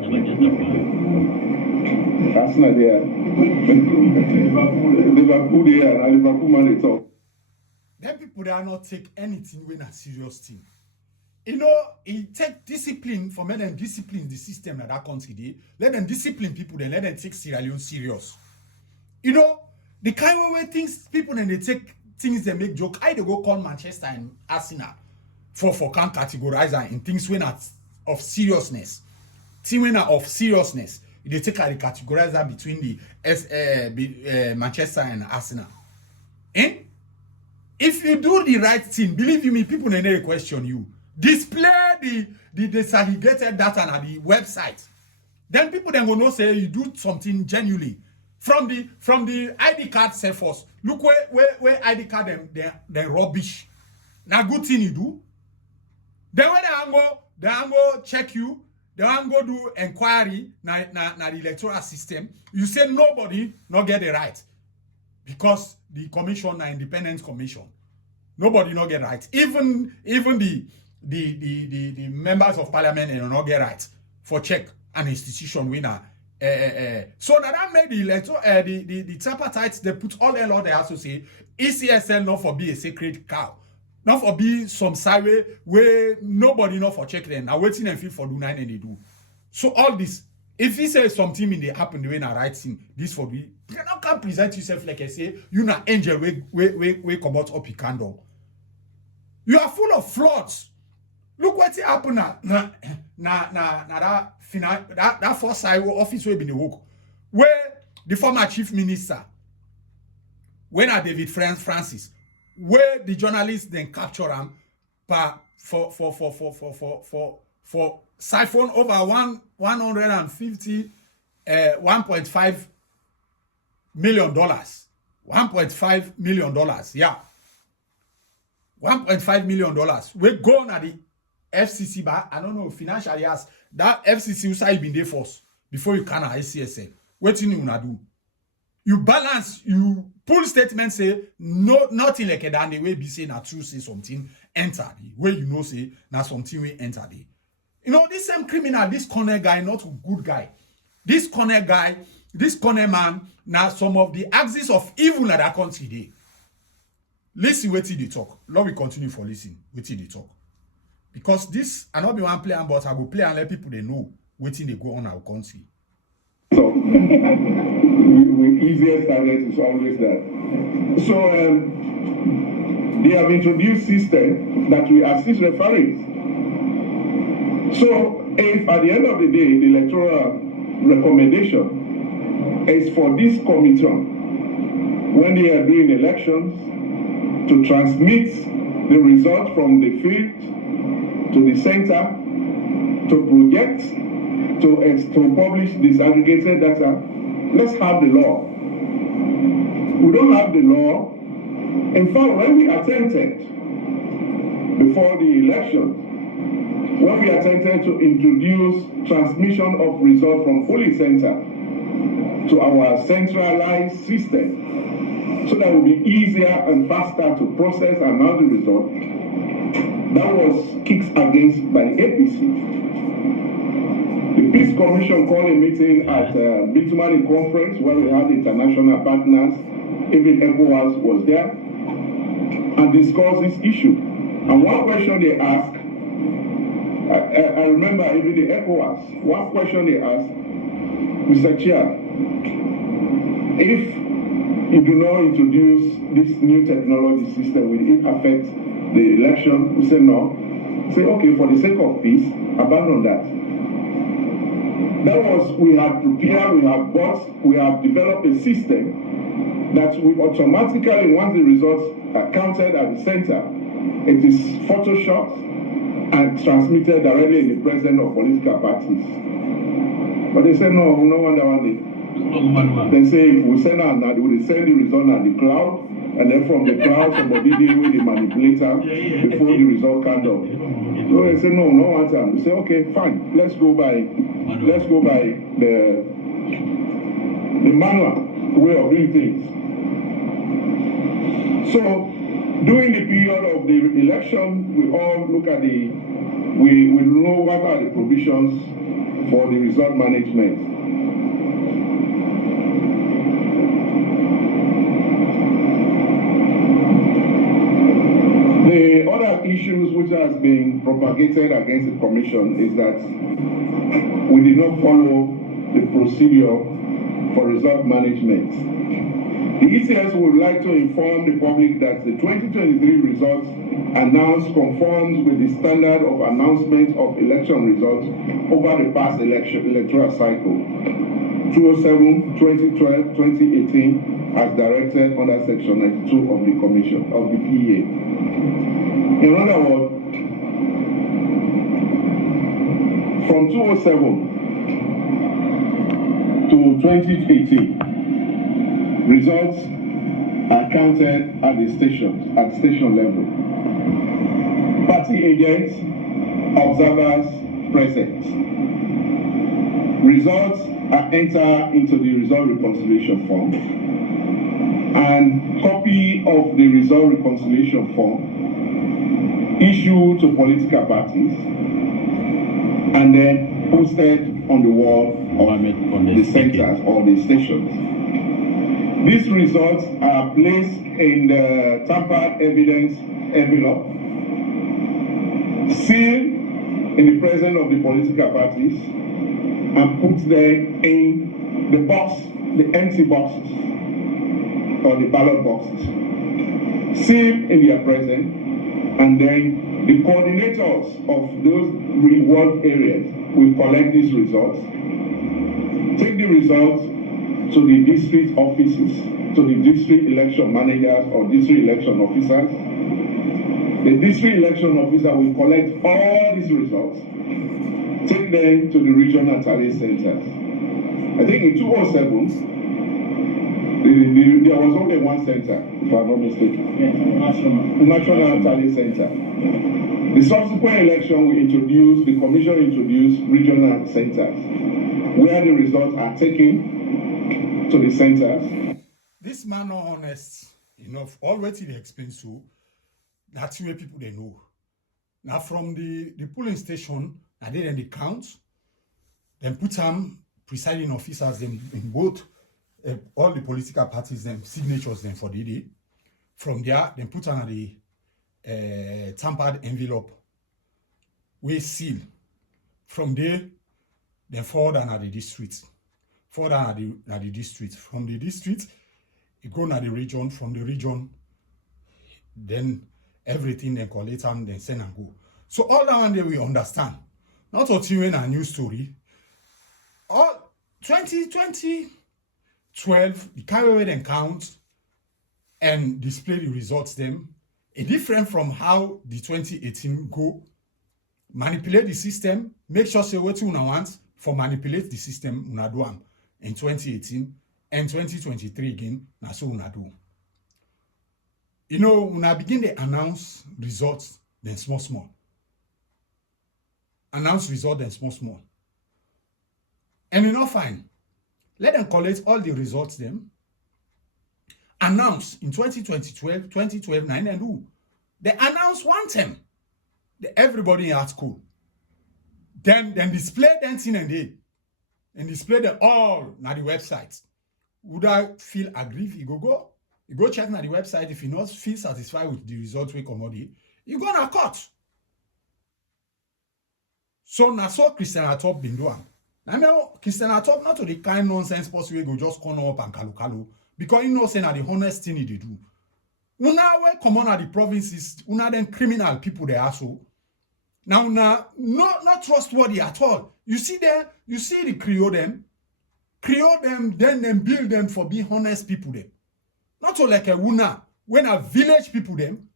That's not there. Liverpool there, and Liverpool man they talk. Then people that not take anything when a serious thing. You know, it take discipline for men and discipline the system that country dey. Let them discipline people, then let them take Sierra Leone serious. You know, the kind of way things people and they take things they make joke. I they go call Manchester and Arsenal for can categorize in things when are of seriousness. Things when are of seriousness. They take a categorizer between the Manchester and Arsenal. Eh? If you do the right thing, believe you me, people never question you. Display the disaggregated data on the website. Then people then go no say you do something genuinely. From the ID card self first. Look where ID card them rubbish. Now good thing you do. Then when they go check you, they go do inquiry na the electoral system. You say nobody not get the right. Because the commission na independent commission. Nobody not get right. Even the members of parliament they not get right for check an institution winner. So now that made the electoral the tripartites they put all the law they have to say ECSL not for be a sacred cow. Not for be some side where nobody not for check them. Now waiting and feel for do nine and they do. So all this, if he says something in the happen the way na right thing, this for be you cannot can present yourself like I say, you na angel we come out up your candle. You are full of frauds. Look what happened na that final that first side office we been the work. Where the former chief minister, when David Francis, where the journalists then capture him for siphon over 150 $1.5 million. $1.5 million, yeah. $1.5 million. We go on at the FCC, but I don't know, financially, yes, that FCC side been there first before you can ICSL. What you need to do? You balance, you pull statement say no, nothing like that. The way be say na true say something enter the way you know say na something we enter the. You know this same criminal, this corner guy, not a good guy. This corner guy, this corner man, now some of the axis of evil that I country dey. Listen, wait till they talk. Lord, we continue for listen. Wait till they talk. Because this, I not be one player, but I go play and let people they know waiting they go on our country. So, the easiest target is always that. So, they have introduced system that will assist referees. So, if at the end of the day, the electoral recommendation is for this commission, when they are doing elections, to transmit the result from the field to the center, to project, to publish disaggregated data. Let's have the law. We don't have the law. In fact, when we attempted, before the election, when we attempted to introduce transmission of results from polling center to our centralized system, so that it would be easier and faster to process and now the result, that was kicked against by the APC. The Peace Commission called a meeting at Bitumani Conference where we had international partners, even ECOWAS was there, and discussed this issue. And one question they asked, I remember even the ECOWAS, one question they asked, Mr. Chair, if you do not introduce this new technology system, will it affect the election? We say no. Say, okay, for the sake of peace, abandon that. That was, we have prepared, we have bought, we have developed a system that will automatically, once the results are counted at the center, it is photoshopped and transmitted directly in the presence of political parties. But they say, no, we don't want that one day. They say if we send out, we will send the result at the cloud, and then from the cloud, somebody deal with the manipulator before the result comes up. So they say no one time. We say okay, fine. Let's go by the manual way of doing things. So during the period of the election, we all look at we know what are the provisions for the result management. The other issues which has been propagated against the commission is that we did not follow the procedure for result management. The ECS would like to inform the public that the 2023 results announced conforms with the standard of announcement of election results over the past electoral cycle, 2007, 2012, 2018, as directed under Section 92 of the Commission, of the PA. In other words, from 2007 to 2018, results are counted at the station level. Party agents, observers present. Results are entered into the result reconciliation form, and copy of the result reconciliation form issued to political parties and then posted on the wall of the centers or the stations. These results are placed in the tampered evidence envelope, sealed in the presence of the political parties, and put them in the box, the empty boxes, or the ballot boxes, sealed in their presence, and then the coordinators of those reward areas will collect these results, take the results to the district offices, to the district election managers or district election officers. The district election officer will collect all these results, take them to the regional tally centers. I think in 2007, there was only one center, if I'm not mistaken. Yeah, National Tally Center. The subsequent election, the commission introduced regional centers, where the results are taken to the centers. This man not honest enough. Already they explain so. That's where people they know. Now from the polling station, I did then the count, then put some presiding officers in both all the political parties, them signatures them for the day. From there, then put on the tampered envelope, we seal. From there, then forward on the district. Forward on the district. From the district, it go to the region. From the region, then everything then collect and then send and go. So all that one day we understand. Not to tell you a new story. All 2012, the carry away then count and display the results them. It's different from how the 2018 go. Manipulate the system, make sure say what you want for manipulate the system una do am in 2018 and 2023 again, na so una do. You know, when I begin to announce results, then small. Announce results, then small. And you know, fine. Let them collect all the results, them. Announce in 2012, 9 and do. They announce one time. Everybody in school. Then display them thing and they. And display them all na the website. Would I feel aggrieved? You go. You go check na the website. If you not feel satisfied with the results we come out, you go na court. So na so Christian Atop been doing. I mean, Christian Atop not to the kind nonsense possible go just come up and kalu because you know say na the honest thing they do. Una we come on at the provinces, una them criminal people they are so. Now not trustworthy at all. You see the Creole them, then them build them for being honest people them. Not so like a una when a village people them,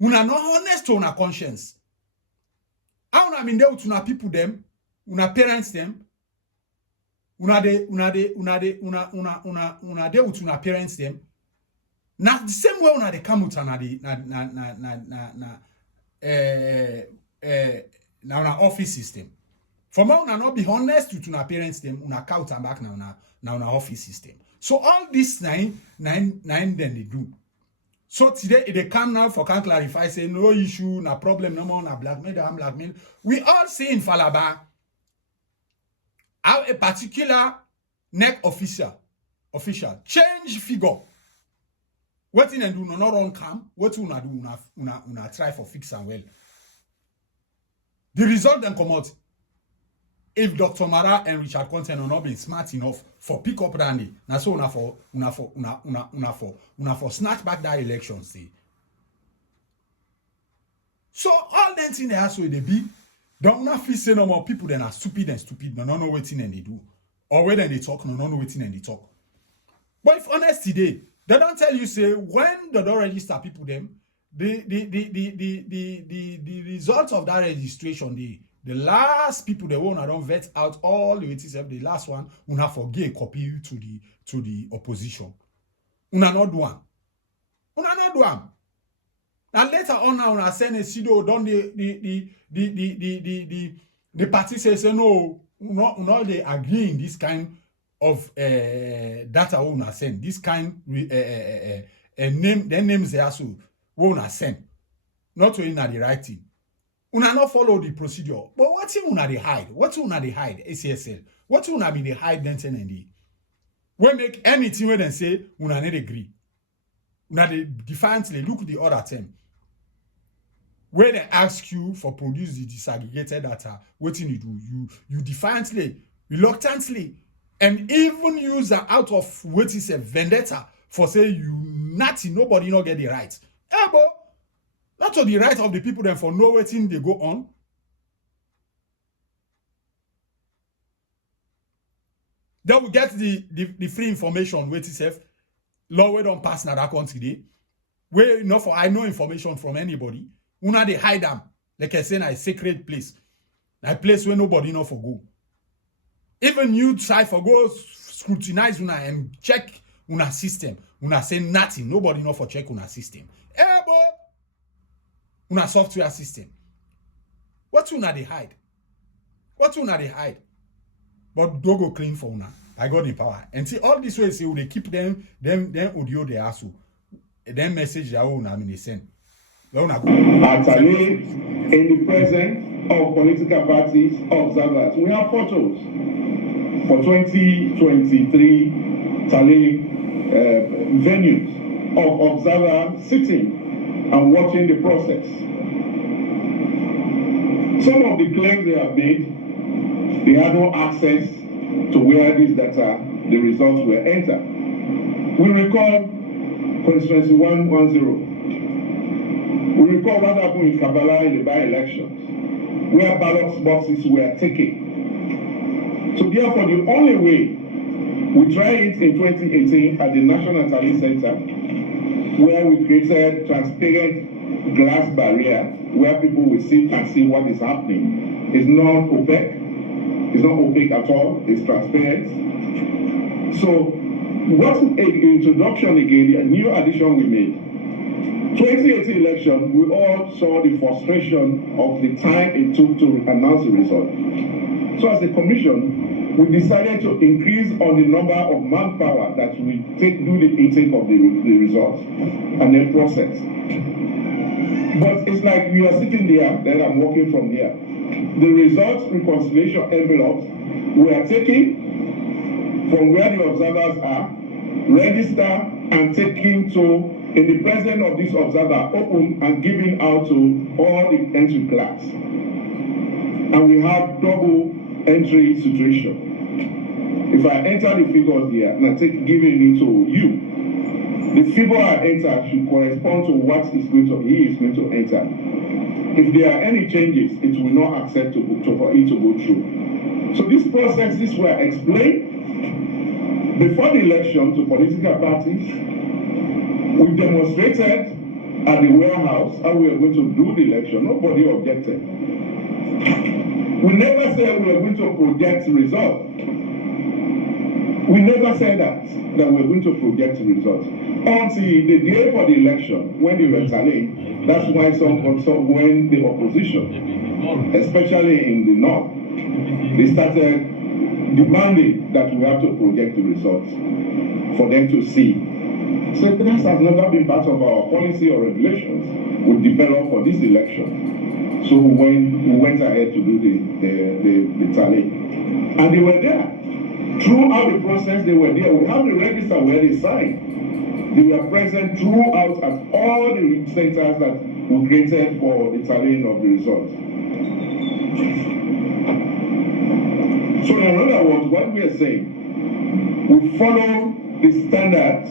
una not honest to una conscience. How una mean there with una people them, una parents them, una there with una parents them. Now the same way una they come with na una office system. For more una not be honest with una parents them, una count and back na una office system. So all this nine then they do. So today they come now for can clarify say no issue, no problem, no more, no blackmail. We all see in Falaba how a particular NEC official change figure. What in and do not run calm, what una do una try for fix and well. The result then come out. If Dr. Mara and Richard Content are not being smart enough for pick up Randy, now so una for snatch back that election, see. So all them things they ask where they be, don't not feel say no more people then are stupid, no know what thing and they do. Or whether they talk, no know what thing and they talk. But if honest today, they don't tell you say when they don't register people them, the results of that registration, The last people they want don't vet out all the ECSL, the last one, una forget copy to the opposition. Una not do one. Una not do one. And later on now, una send a CDO done the party says no, they agree in this kind of data we una send. This kind name, their names they also we una send. Not to in the right thing. Una not follow the procedure. But what thing una they hide? What thing una they hide? ECSL. What thing una be they hide then and we make anything when they say una need agree. Una they defiantly look the other term. When they ask you for produce the disaggregated data, what you do? You defiantly, reluctantly, and even use that out of what is a vendetta for say you nothing, nobody not get the right. But not to the right of the people then for no waiting they go on. Then we get the free information wait itself. Law we don't pass na that country. Where enough for I know information from anybody. Una they hide them. Like I say, a sacred place. A place where nobody know for go. Even you try for go scrutinize una and check una system. Una say nothing. Nobody know for check una system. Una software system. What una they hide? What una they hide? But don't go clean for una. I got the power. And see all this way say they keep them audio they also. Then message that una mean they send. Actually, in the presence of political parties observers, we have photos for 2023 Tallinn venues of observers sitting and watching the process. Some of the claims they have made, they had no access to where this data, the results were entered. We recall constituency 110. We recall what happened in Kabbalah in the by-elections, where ballot boxes were taken. So therefore, the only way we tried it in 2018 at the National Talent Center, where we created transparent glass barrier where people will sit and see what is happening. It's not opaque. It's not opaque at all. It's transparent. So what introduction again, a new addition we made. 2018 election, we all saw the frustration of the time it took to announce the result. So as a commission, we decided to increase on the number of manpower that we do the intake of the results and then process. But it's like you are sitting there, then I'm walking from here. The results reconciliation envelopes we are taking from where the observers are, register and taking to in the presence of this observer, open and giving out to all the entry class. And we have double entry situation. If I enter the figures here and I giving it to you, the figure I enter should correspond to what he is going to enter. If there are any changes, it will not accept for it to go through. So these processes were explained before the election to political parties. We demonstrated at the warehouse how we are going to do the election. Nobody objected. We never said we are going to project results. We never said that we are going to project results. Until the day for the election, when they were tallying, that's why when the opposition, especially in the north, they started demanding that we have to project the results for them to see. So that has never been part of our policy or regulations we developed for this election. So when we went ahead to do the tally, and they were there. Throughout the process, they were there. We have the register where they signed. They were present throughout at all the centers that we created for the tallying of the results. So in other words, what we are saying, we follow the standard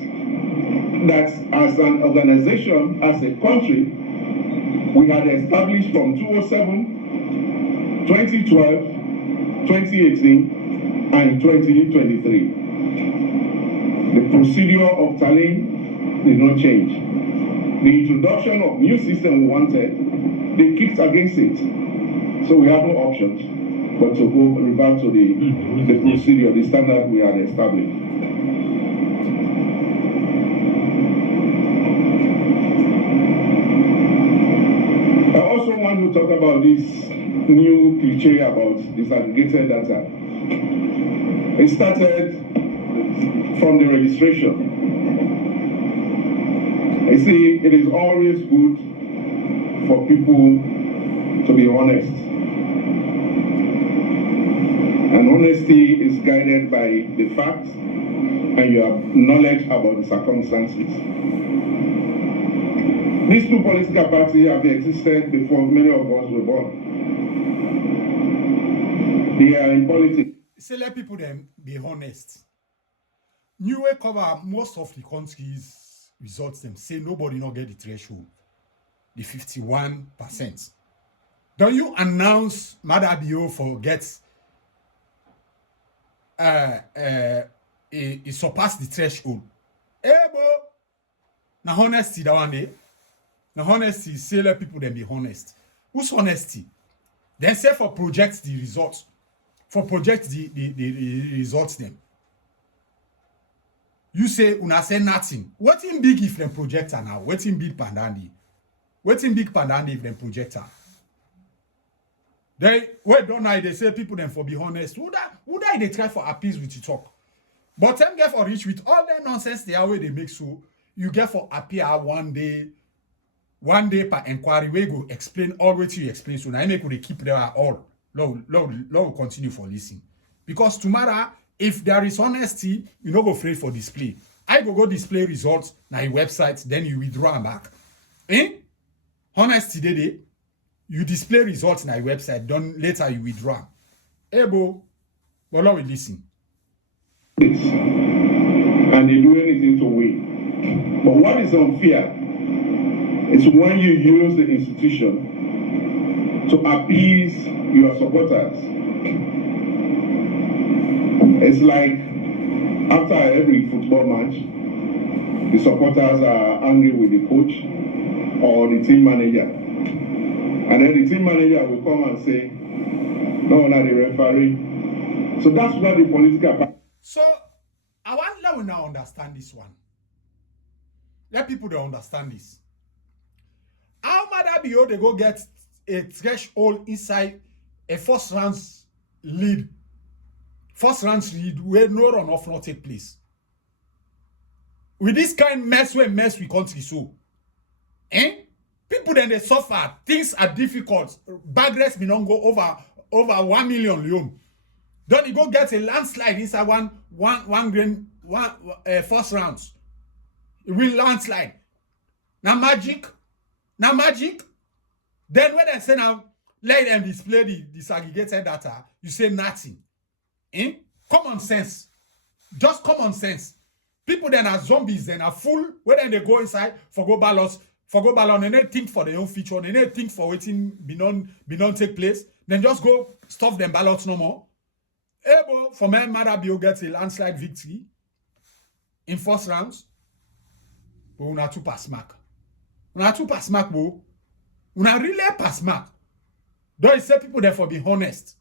that as an organization, as a country, we had established from 2007, 2012, 2018, and 2023. The procedure of tallying did not change. The introduction of new system we wanted, they kicked against it. So we have no options but to go revert to the procedure, the standard we had established. I also want to talk about this new cliche about disaggregated data. It started from the registration. You see, it is always good for people to be honest. And honesty is guided by the facts and your knowledge about the circumstances. These two political parties have existed before many of us were born. They are in politics. Say let people then be honest. New way cover most of the countries results them say nobody not get the threshold, the 51%. Don't you announce Madabio for gets it surpassed the threshold? Now honesty that one day. Now honesty say let people then be honest. Who's honesty? Then say for project the results. For project the results them. You say una say nothing. What in big if them projector now? What in big pandandi? What in big pandandi if them projector? They wait don't know they say people them for be honest. Would I they try for appease with you talk? But them get for reach with all that nonsense they are way they make so you get for appear one day per inquiry we go explain all what you explain so now I make they keep there all. Lord will continue for listening. Because tomorrow, if there is honesty, you no go afraid for display. I go display results na your website, then you withdraw them back. Honesty today, you display results na your website, then later you withdraw. Bo, but Lord will listen. And they do anything to win. But what is unfair is when you use the institution to appease your supporters. It's like after every football match, the supporters are angry with the coach or the team manager. And then the team manager will come and say, no, not the referee. So that's what the political... So, I want let we now understand this one. Let people don't understand this. How Madabio they go get a threshold inside a first round lead where no runoff not take place. With this kind of mess we country so. People then they suffer, things are difficult. Bag rates may not go over 1 million loan. Don't you go get a landslide inside one first rounds. It will landslide. Now magic. Then when they say now, let them display the disaggregated data, you say nothing. Common sense. Just common sense. People then are zombies, then are full. When they go inside for go ballots, and they think for their own feature, and they think for waiting be non take place, then just go stuff them ballots no more. For me, Madabio gets a landslide victory in first rounds. But una two pass mark. Bo. Una really pass mark. Don't say people therefore be honest.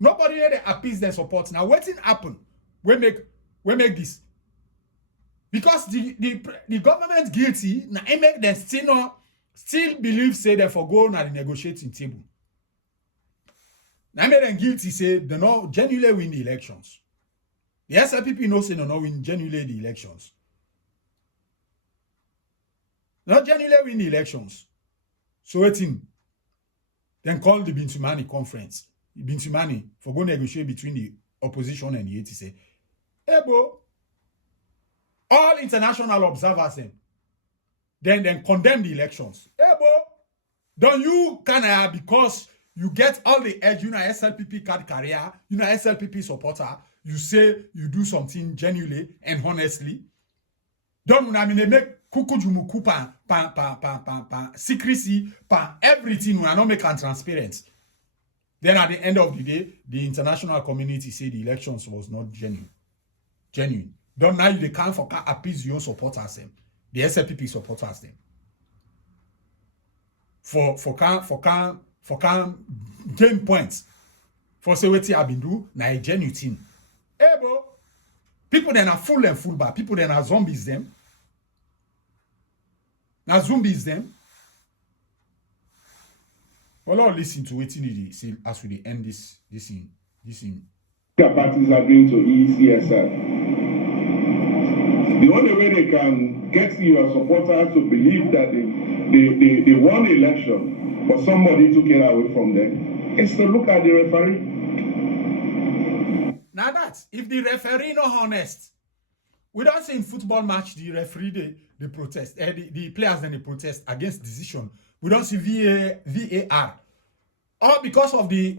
Nobody here they appease their support. Now what's happen? We make this. Because the government guilty, now I make them still believe say they for go na the negotiating table. Now I make them guilty say they not genuinely win the elections. The SLPP no say no win genuinely the elections. Not genuinely win the elections. So waiting. Then call the Bintumani conference. Bintumani for go negotiate between the opposition and the ATC. All international observers then condemn the elections. Don't you because you get all the edge, SLPP card carrier, SLPP supporter, you say you do something genuinely and honestly. Don't make kukujumuku pan secrecy pan everything we are not making transparent. Then at the end of the day, the international community say the elections was not genuine. Don't now they can't for appease your supporters them. The SLPP supporters them. For for can gain points. For say what I been do, na a genuine thing. Hey, bro, people then are full and full bad. People then are zombies them. Now zombies them. Well, I'll listen to what you say as we end this in. Parties are going to ECSL. The only way they can get your supporters to believe that they won the election, but somebody took it away from them, is to look at the referee. Now that if the referee not honest, we don't see in football match the referee they protest, the players then they protest against decision. We don't see VAR. All because of the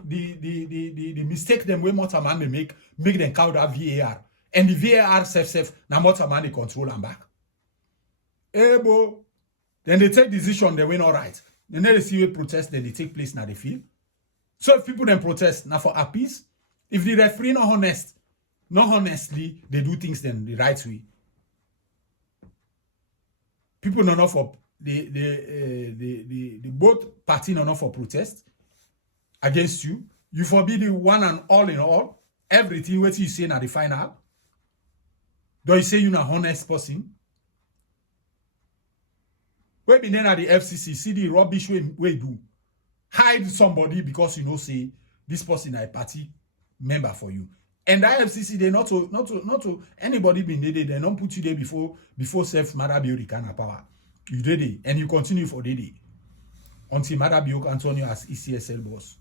mistake them way Motaman they make them count that VAR. And the VAR self now Motaman they control and back. Bo. Then they take decision, they win all right. Then they see a protest, then they take place now the field. So if people then protest now for appease, if the referee not honestly, they do things then the right way. People not for the both party not for protest against you. You forbid the one and all in all, everything what you say na the final. Do you say you na honest person? We be then at the FCC, see the rubbish we do. Hide somebody because you know say this person is a party member for you. And the FCC they not to anybody been there, they don't put you there before self Marabio can have power. You did it and you continue for the day until Marabio can turn you as ECSL boss.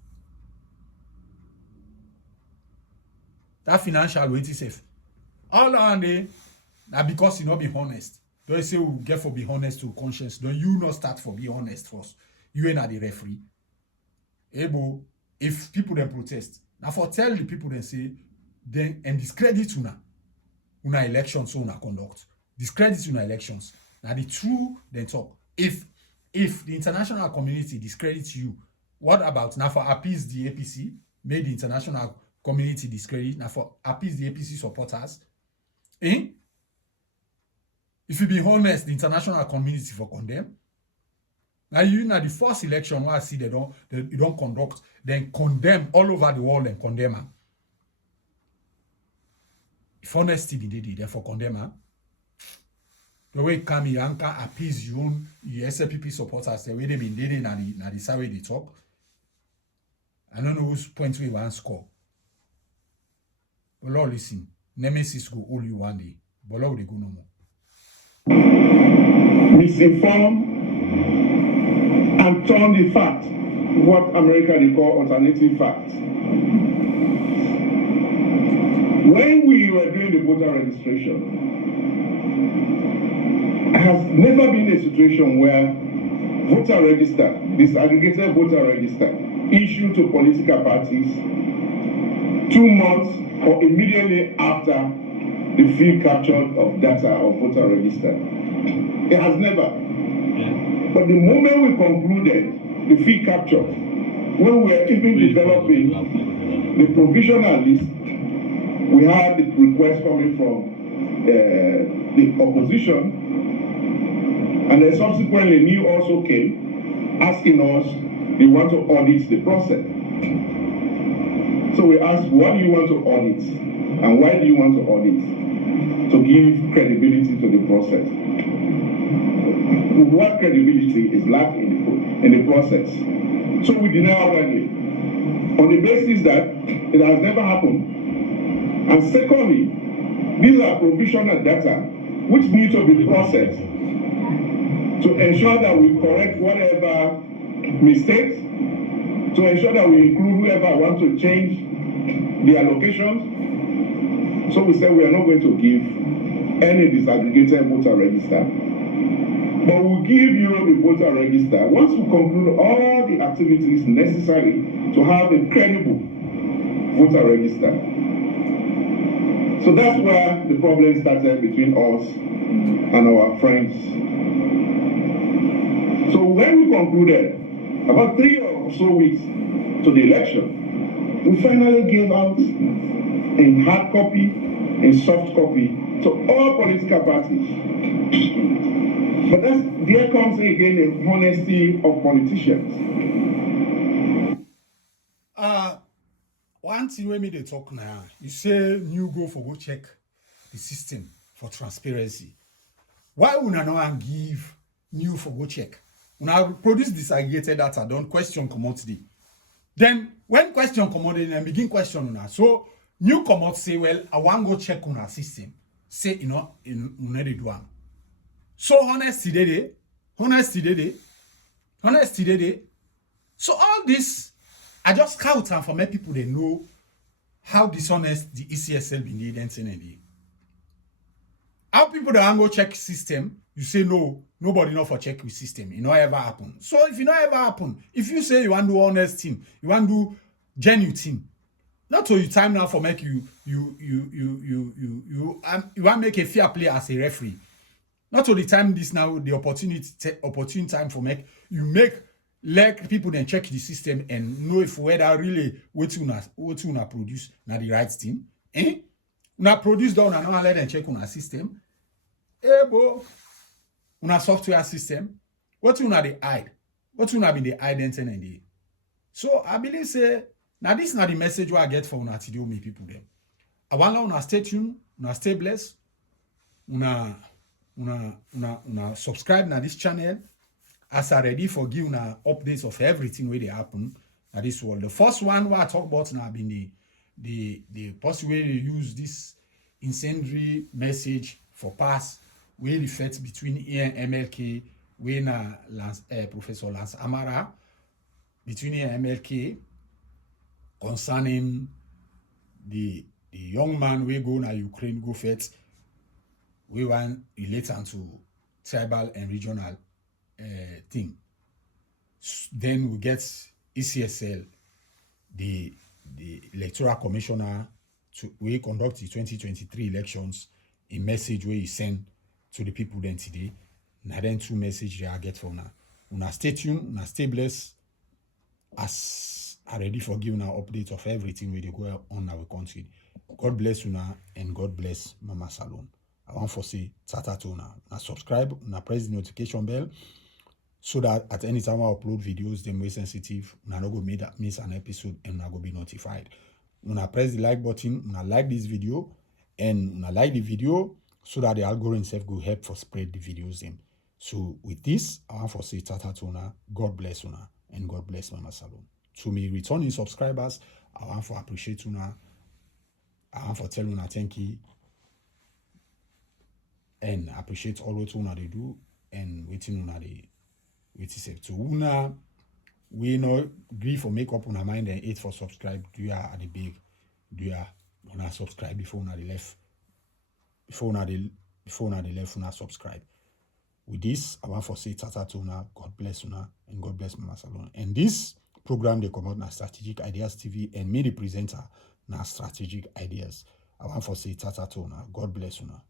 That financial weight is safe. All around there, now because you not be honest. Don't say we get for be honest to conscience. Don't you not start for be honest first? You ain't the referee. Able, if people then protest, now for tell the people then say, then and discredit una elections so una conduct. Discredit una elections. Now the true then talk. If the international community discredits you, what about now for appease the APC? Made the international community discredit now for appease the APC supporters. If you be honest, the international community for condemn. Now you know the first election where I see they don't conduct, then condemn all over the world and condemn her. If honesty be did, therefore condemn her. The way Kami Yanka appease you own your SLPP supporters, the way they been dating and the way they talk. I don't know whose point we want to score. But Lord, listen, Nemesis go all you one day, but Lord, they go no more. Misinform and turn the fact, what America they call alternative facts. When we were doing the voter registration, there has never been a situation where voter register, disaggregated voter register, issued to political parties 2 months or immediately after the field capture of data of voter register. It has never. But the moment we concluded the field capture, when we were even developing the provisional list, we had the request coming from the opposition, and then subsequently NEW also came asking us they want to audit the process. So we asked, what do you want to audit? And why do you want to audit? To give credibility to the process. What credibility is lacking in the process? So we deny outrightly on the basis that it has never happened. And secondly, these are provisional data which need to be processed to ensure that we correct whatever mistakes, to ensure that we include whoever wants to change the allocations. So we said we are not going to give any disaggregated voter register, but we'll give you the voter register once we conclude all the activities necessary to have a credible voter register. So that's where the problem started between us and our friends. So when we concluded, about 3 or so weeks to the election, we finally gave out in hard copy, in soft copy, to all political parties. But there comes again the honesty of politicians. one thing when me they talk now, you say new go check the system for transparency. Why would I not give new for go check? When I produce disaggregated data, don't question commodity. Then when question commodity, then begin question una. So new commodity say, well, I want go check on our system. Say, you know, they do am. So honesty they. So all this, I just count and for many people they know how dishonest the ECSL been the identity. How people that go check system, you say no, nobody know for check with system. It not ever happen. So if it not ever happen, if you say you want to do honest thing, you want to do genuine thing, not till you time now for make you want to make a fair play as a referee. Not all the time this now the opportune time for make you let people then check the system and know if whether really what you produce now the right thing. Una produce down and now let them check on our system. Bo, una software system. What you na the hide? What you na been the identity? So I believe say now this is not the message I get from una to do me people them. I want una stay tuned, una stay blessed, una subscribe na this channel as I ready for give una updates of everything where they happen at this world. The first one what I talk about now been the possible way to use this incendiary message for pass where the fight between here and MLK where na Professor Lance Amara between here and MLK concerning the young man we go na Ukraine go fight we want relate to tribal and regional thing. Then we get ECSL, the electoral commissioner, we conduct the 2023 elections, a message where he send to the people then today. Now then two messages I get from now. Una stay tuned, una stay blessed, as I ready for giving an update of everything where they go on our country. God bless una and God bless Mama Salon. I want to say tata to una subscribe, una press the notification bell so that at any time I upload videos, them way sensitive, una no go miss an episode and una go be notified. Una press the like button, una like this video, and una like the video so that the algorithm self go help for spread the videos them. So with this, I want to say tata to una, God bless una, and God bless Mama Salon. To me returning subscribers, I want to appreciate una. I want to tell una thank you. And appreciate all what una they do and waiting una they say to una we know agree for make up una mind and 8 for subscribe. Do ya at the big do ya una subscribe before una the left before una the left una subscribe. With this, I want to say tata to una, God bless una and God bless Mama Salon. And this program they come out na Strategic Ideas TV and me the presenter na Strategic Ideas. I want to say tata to una, God bless una.